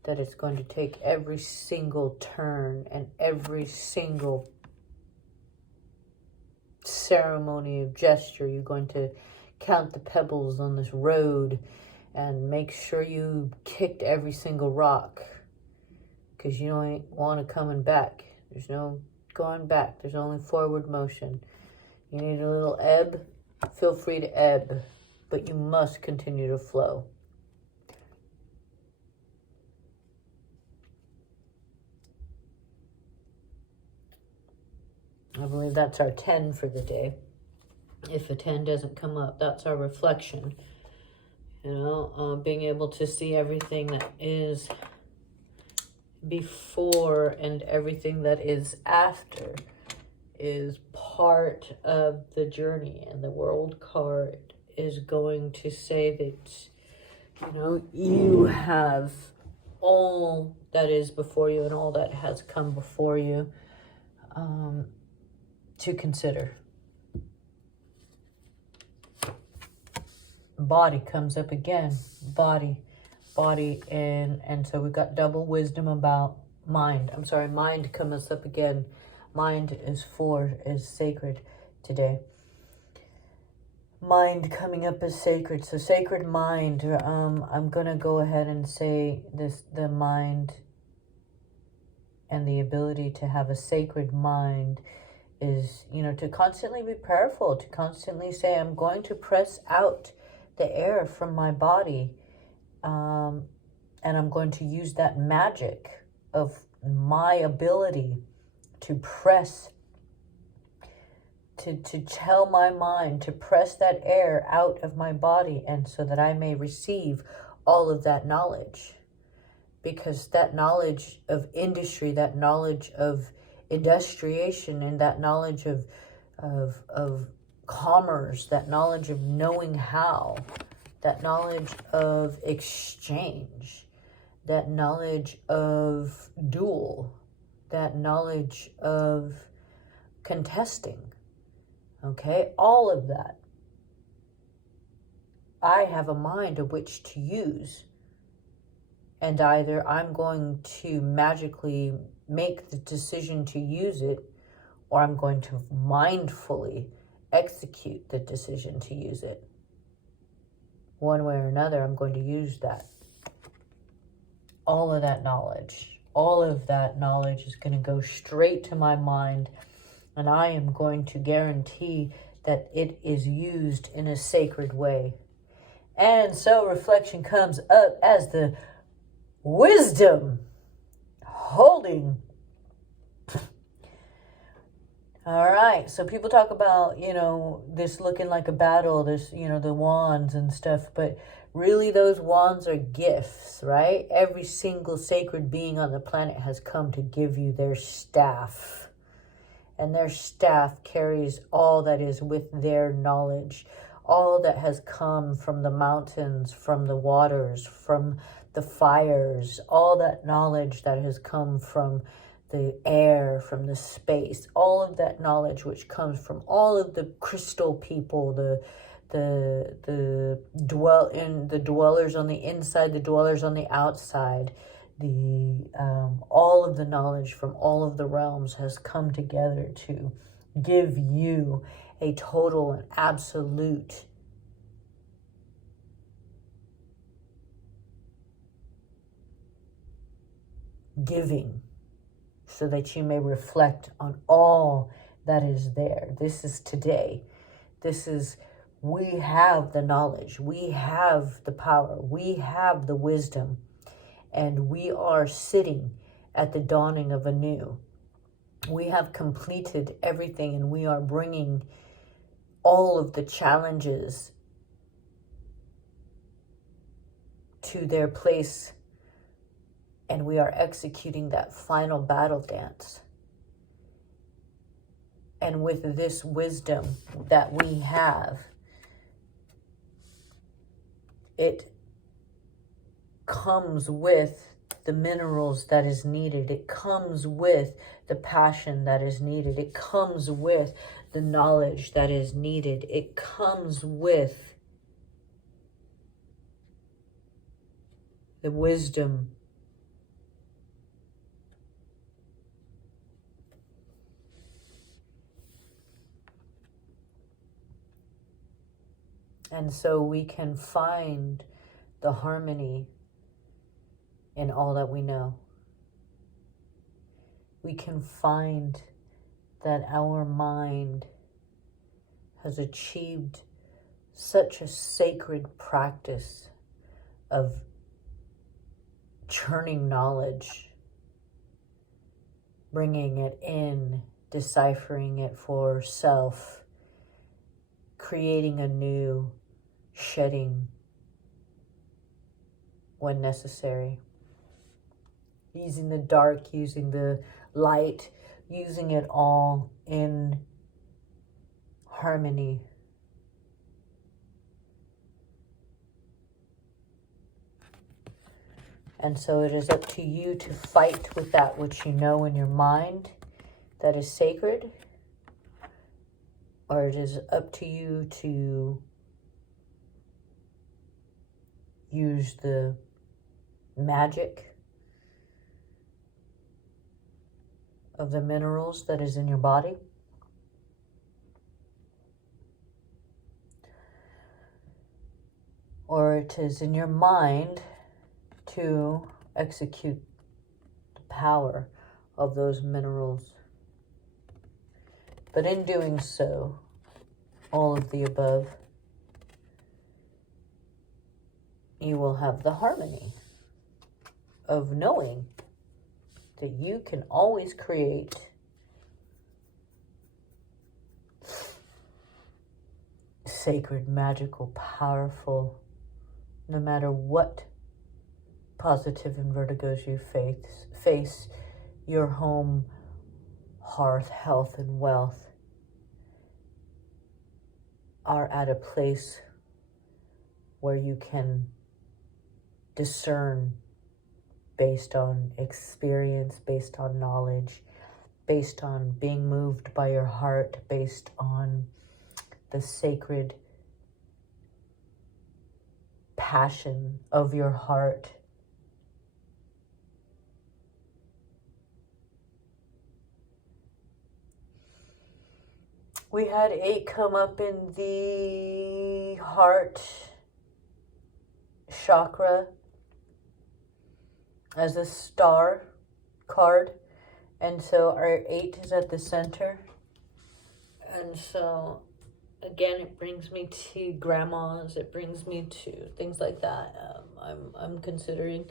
that it's going to take every single turn and every single ceremony of gesture. You're going to count the pebbles on this road and make sure you kicked every single rock, because you don't want to coming back. There's no going back. There's only forward motion. You need a little ebb. Feel free to ebb, but you must continue to flow. I believe that's our 10 for the day. If a 10 doesn't come up, that's our reflection. You know, being able to see everything that is before and everything that is after is part of the journey. And the world card is going to say that, you know, you have all that is before you and all that has come before you to consider. Body comes up again. Body, and so we've got double wisdom about mind. Mind comes up again. Mind is sacred today. Mind coming up as sacred. So sacred mind. I'm gonna go ahead and say this: the mind and the ability to have a sacred mind is, you know, to constantly be prayerful, to constantly say, I'm going to press out the air from my body, and I'm going to use that magic of my ability to press, to tell my mind to press that air out of my body, and so that I may receive all of that knowledge. Because that knowledge of industry, that knowledge of industriation, and that knowledge of commerce, that knowledge of knowing how, that knowledge of exchange, that knowledge of duel, that knowledge of contesting, okay, all of that, I have a mind of which to use. And either I'm going to magically make the decision to use it, or I'm going to mindfully execute the decision to use it. One way or another, I'm going to use that. All of that knowledge is going to go straight to my mind, and I am going to guarantee that it is used in a sacred way. And so reflection comes up as the wisdom holding. All right, so people talk about, this looking like a battle, this, the wands and stuff, but really those wands are gifts, right? Every single sacred being on the planet has come to give you their staff. And their staff carries all that is with their knowledge, all that has come from the mountains, from the waters, from the fires, all that knowledge that has come from the air, from the space, all of that knowledge which comes from all of the crystal people, the dwellers on the inside, the dwellers on the outside, all of the knowledge from all of the realms has come together to give you a total and absolute giving, so that you may reflect on all that is there. This is today. We have the knowledge, we have the power, we have the wisdom, and we are sitting at the dawning of a new. We have completed everything, and we are bringing all of the challenges to their place, and we are executing that final battle dance. And with this wisdom that we have, it comes with the minerals that is needed. It comes with the passion that is needed. It comes with the knowledge that is needed. It comes with the wisdom. And so we can find the harmony in all that we know. We can find that our mind has achieved such a sacred practice of churning knowledge, bringing it in, deciphering it for self, creating anew, shedding when necessary, using the dark, using the light, using it all in harmony. And so it is up to you to fight with that which you know in your mind that is sacred, or it is up to you to use the magic of the minerals that is in your body. Or it is in your mind to execute the power of those minerals. But in doing so, all of the above, you will have the harmony of knowing that you can always create sacred, magical, powerful, no matter what positive and vertigos you face, your home, hearth, health, and wealth are at a place where you can discern based on experience, based on knowledge, based on being moved by your heart, based on the sacred passion of your heart. We had 8 come up in the heart chakra as a star card. And so our 8 is at the center. And so again, it brings me to grandmas. It brings me to things like that. I'm considering.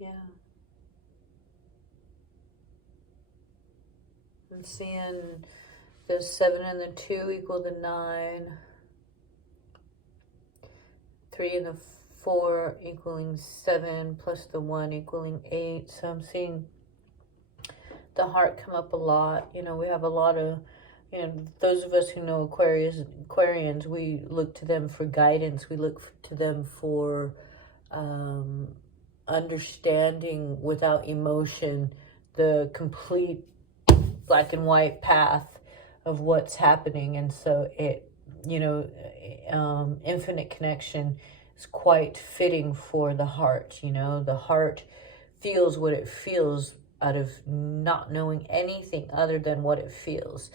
Yeah. I'm seeing the 7 and the 2 equal the 9. 3 and the 4 equaling 7 plus the 1 equaling 8. So I'm seeing the heart come up a lot. You know, we have a lot of, you know, those of us who know Aquarians, we look to them for guidance. We look to them for understanding without emotion the complete black and white path of what's happening. And so it, you know, infinite connection is quite fitting for the heart. You know, the heart feels what it feels out of not knowing anything other than what it feels.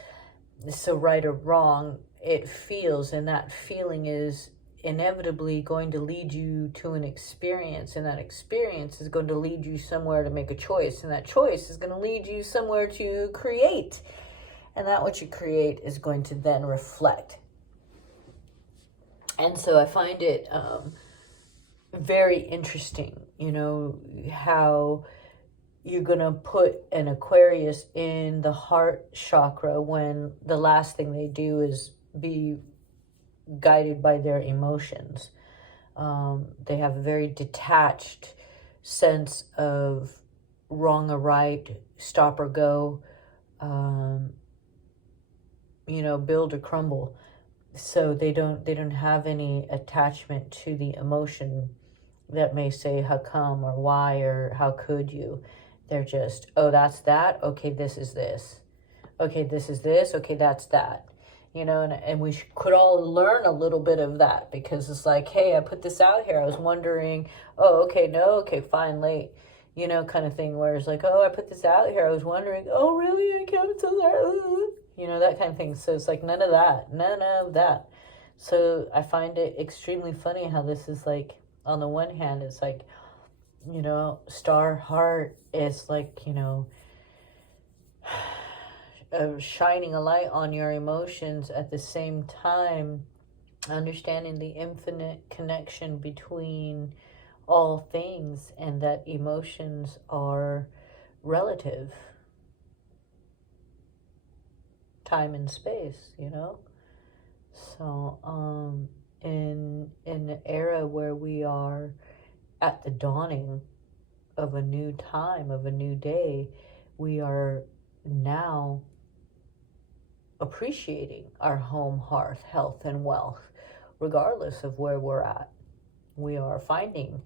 So right or wrong, it feels, and that feeling is inevitably going to lead you to an experience, and that experience is going to lead you somewhere to make a choice, and that choice is going to lead you somewhere to create, and that what you create is going to then reflect. And so I find it very interesting, you know, how you're going to put an Aquarius in the heart chakra when the last thing they do is be guided by their emotions. They have a very detached sense of wrong or right, stop or go, you know, build or crumble. So they don't have any attachment to the emotion that may say how come or why or how could you. They're just, oh, that's that. Okay, this is this. Okay, this is this. Okay, that's that. You know, and we could all learn a little bit of that, because it's like, hey, I put this out here. I was wondering, oh, okay, no, okay, fine, late. You know, kind of thing, where it's like, oh, I put this out here. I was wondering, oh, really? I kept it there. You know, that kind of thing. So it's like none of that. None of that. So I find it extremely funny how this is like, on the one hand, it's like, you know, star heart is like, you know, shining a light on your emotions, at the same time understanding the infinite connection between all things, and that emotions are relative, time and space, you know. So in an era where we are at the dawning of a new time, of a new day, we are now appreciating our home, hearth, health, and wealth, regardless of where we're at. We are finding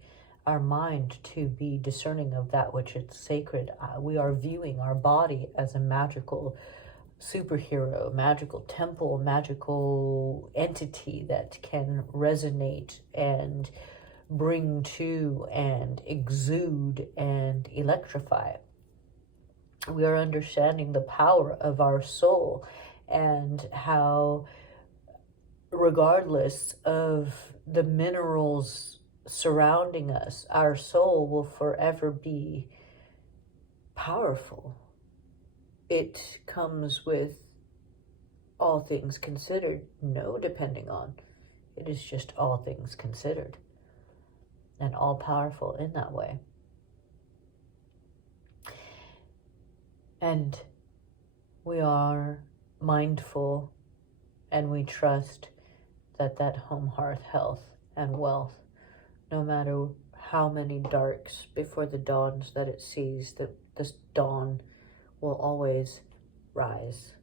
our mind to be discerning of that which is sacred. We are viewing our body as a magical superhero, magical temple, magical entity that can resonate and bring to and exude and electrify. We are understanding the power of our soul, and how, regardless of the minerals surrounding us, our soul will forever be powerful. It comes with all things considered, no depending on. It is just all things considered, and all powerful in that way. And we are mindful, and we trust that that home, hearth, health, and wealth, no matter how many darks before the dawns that it sees, that this dawn will always rise.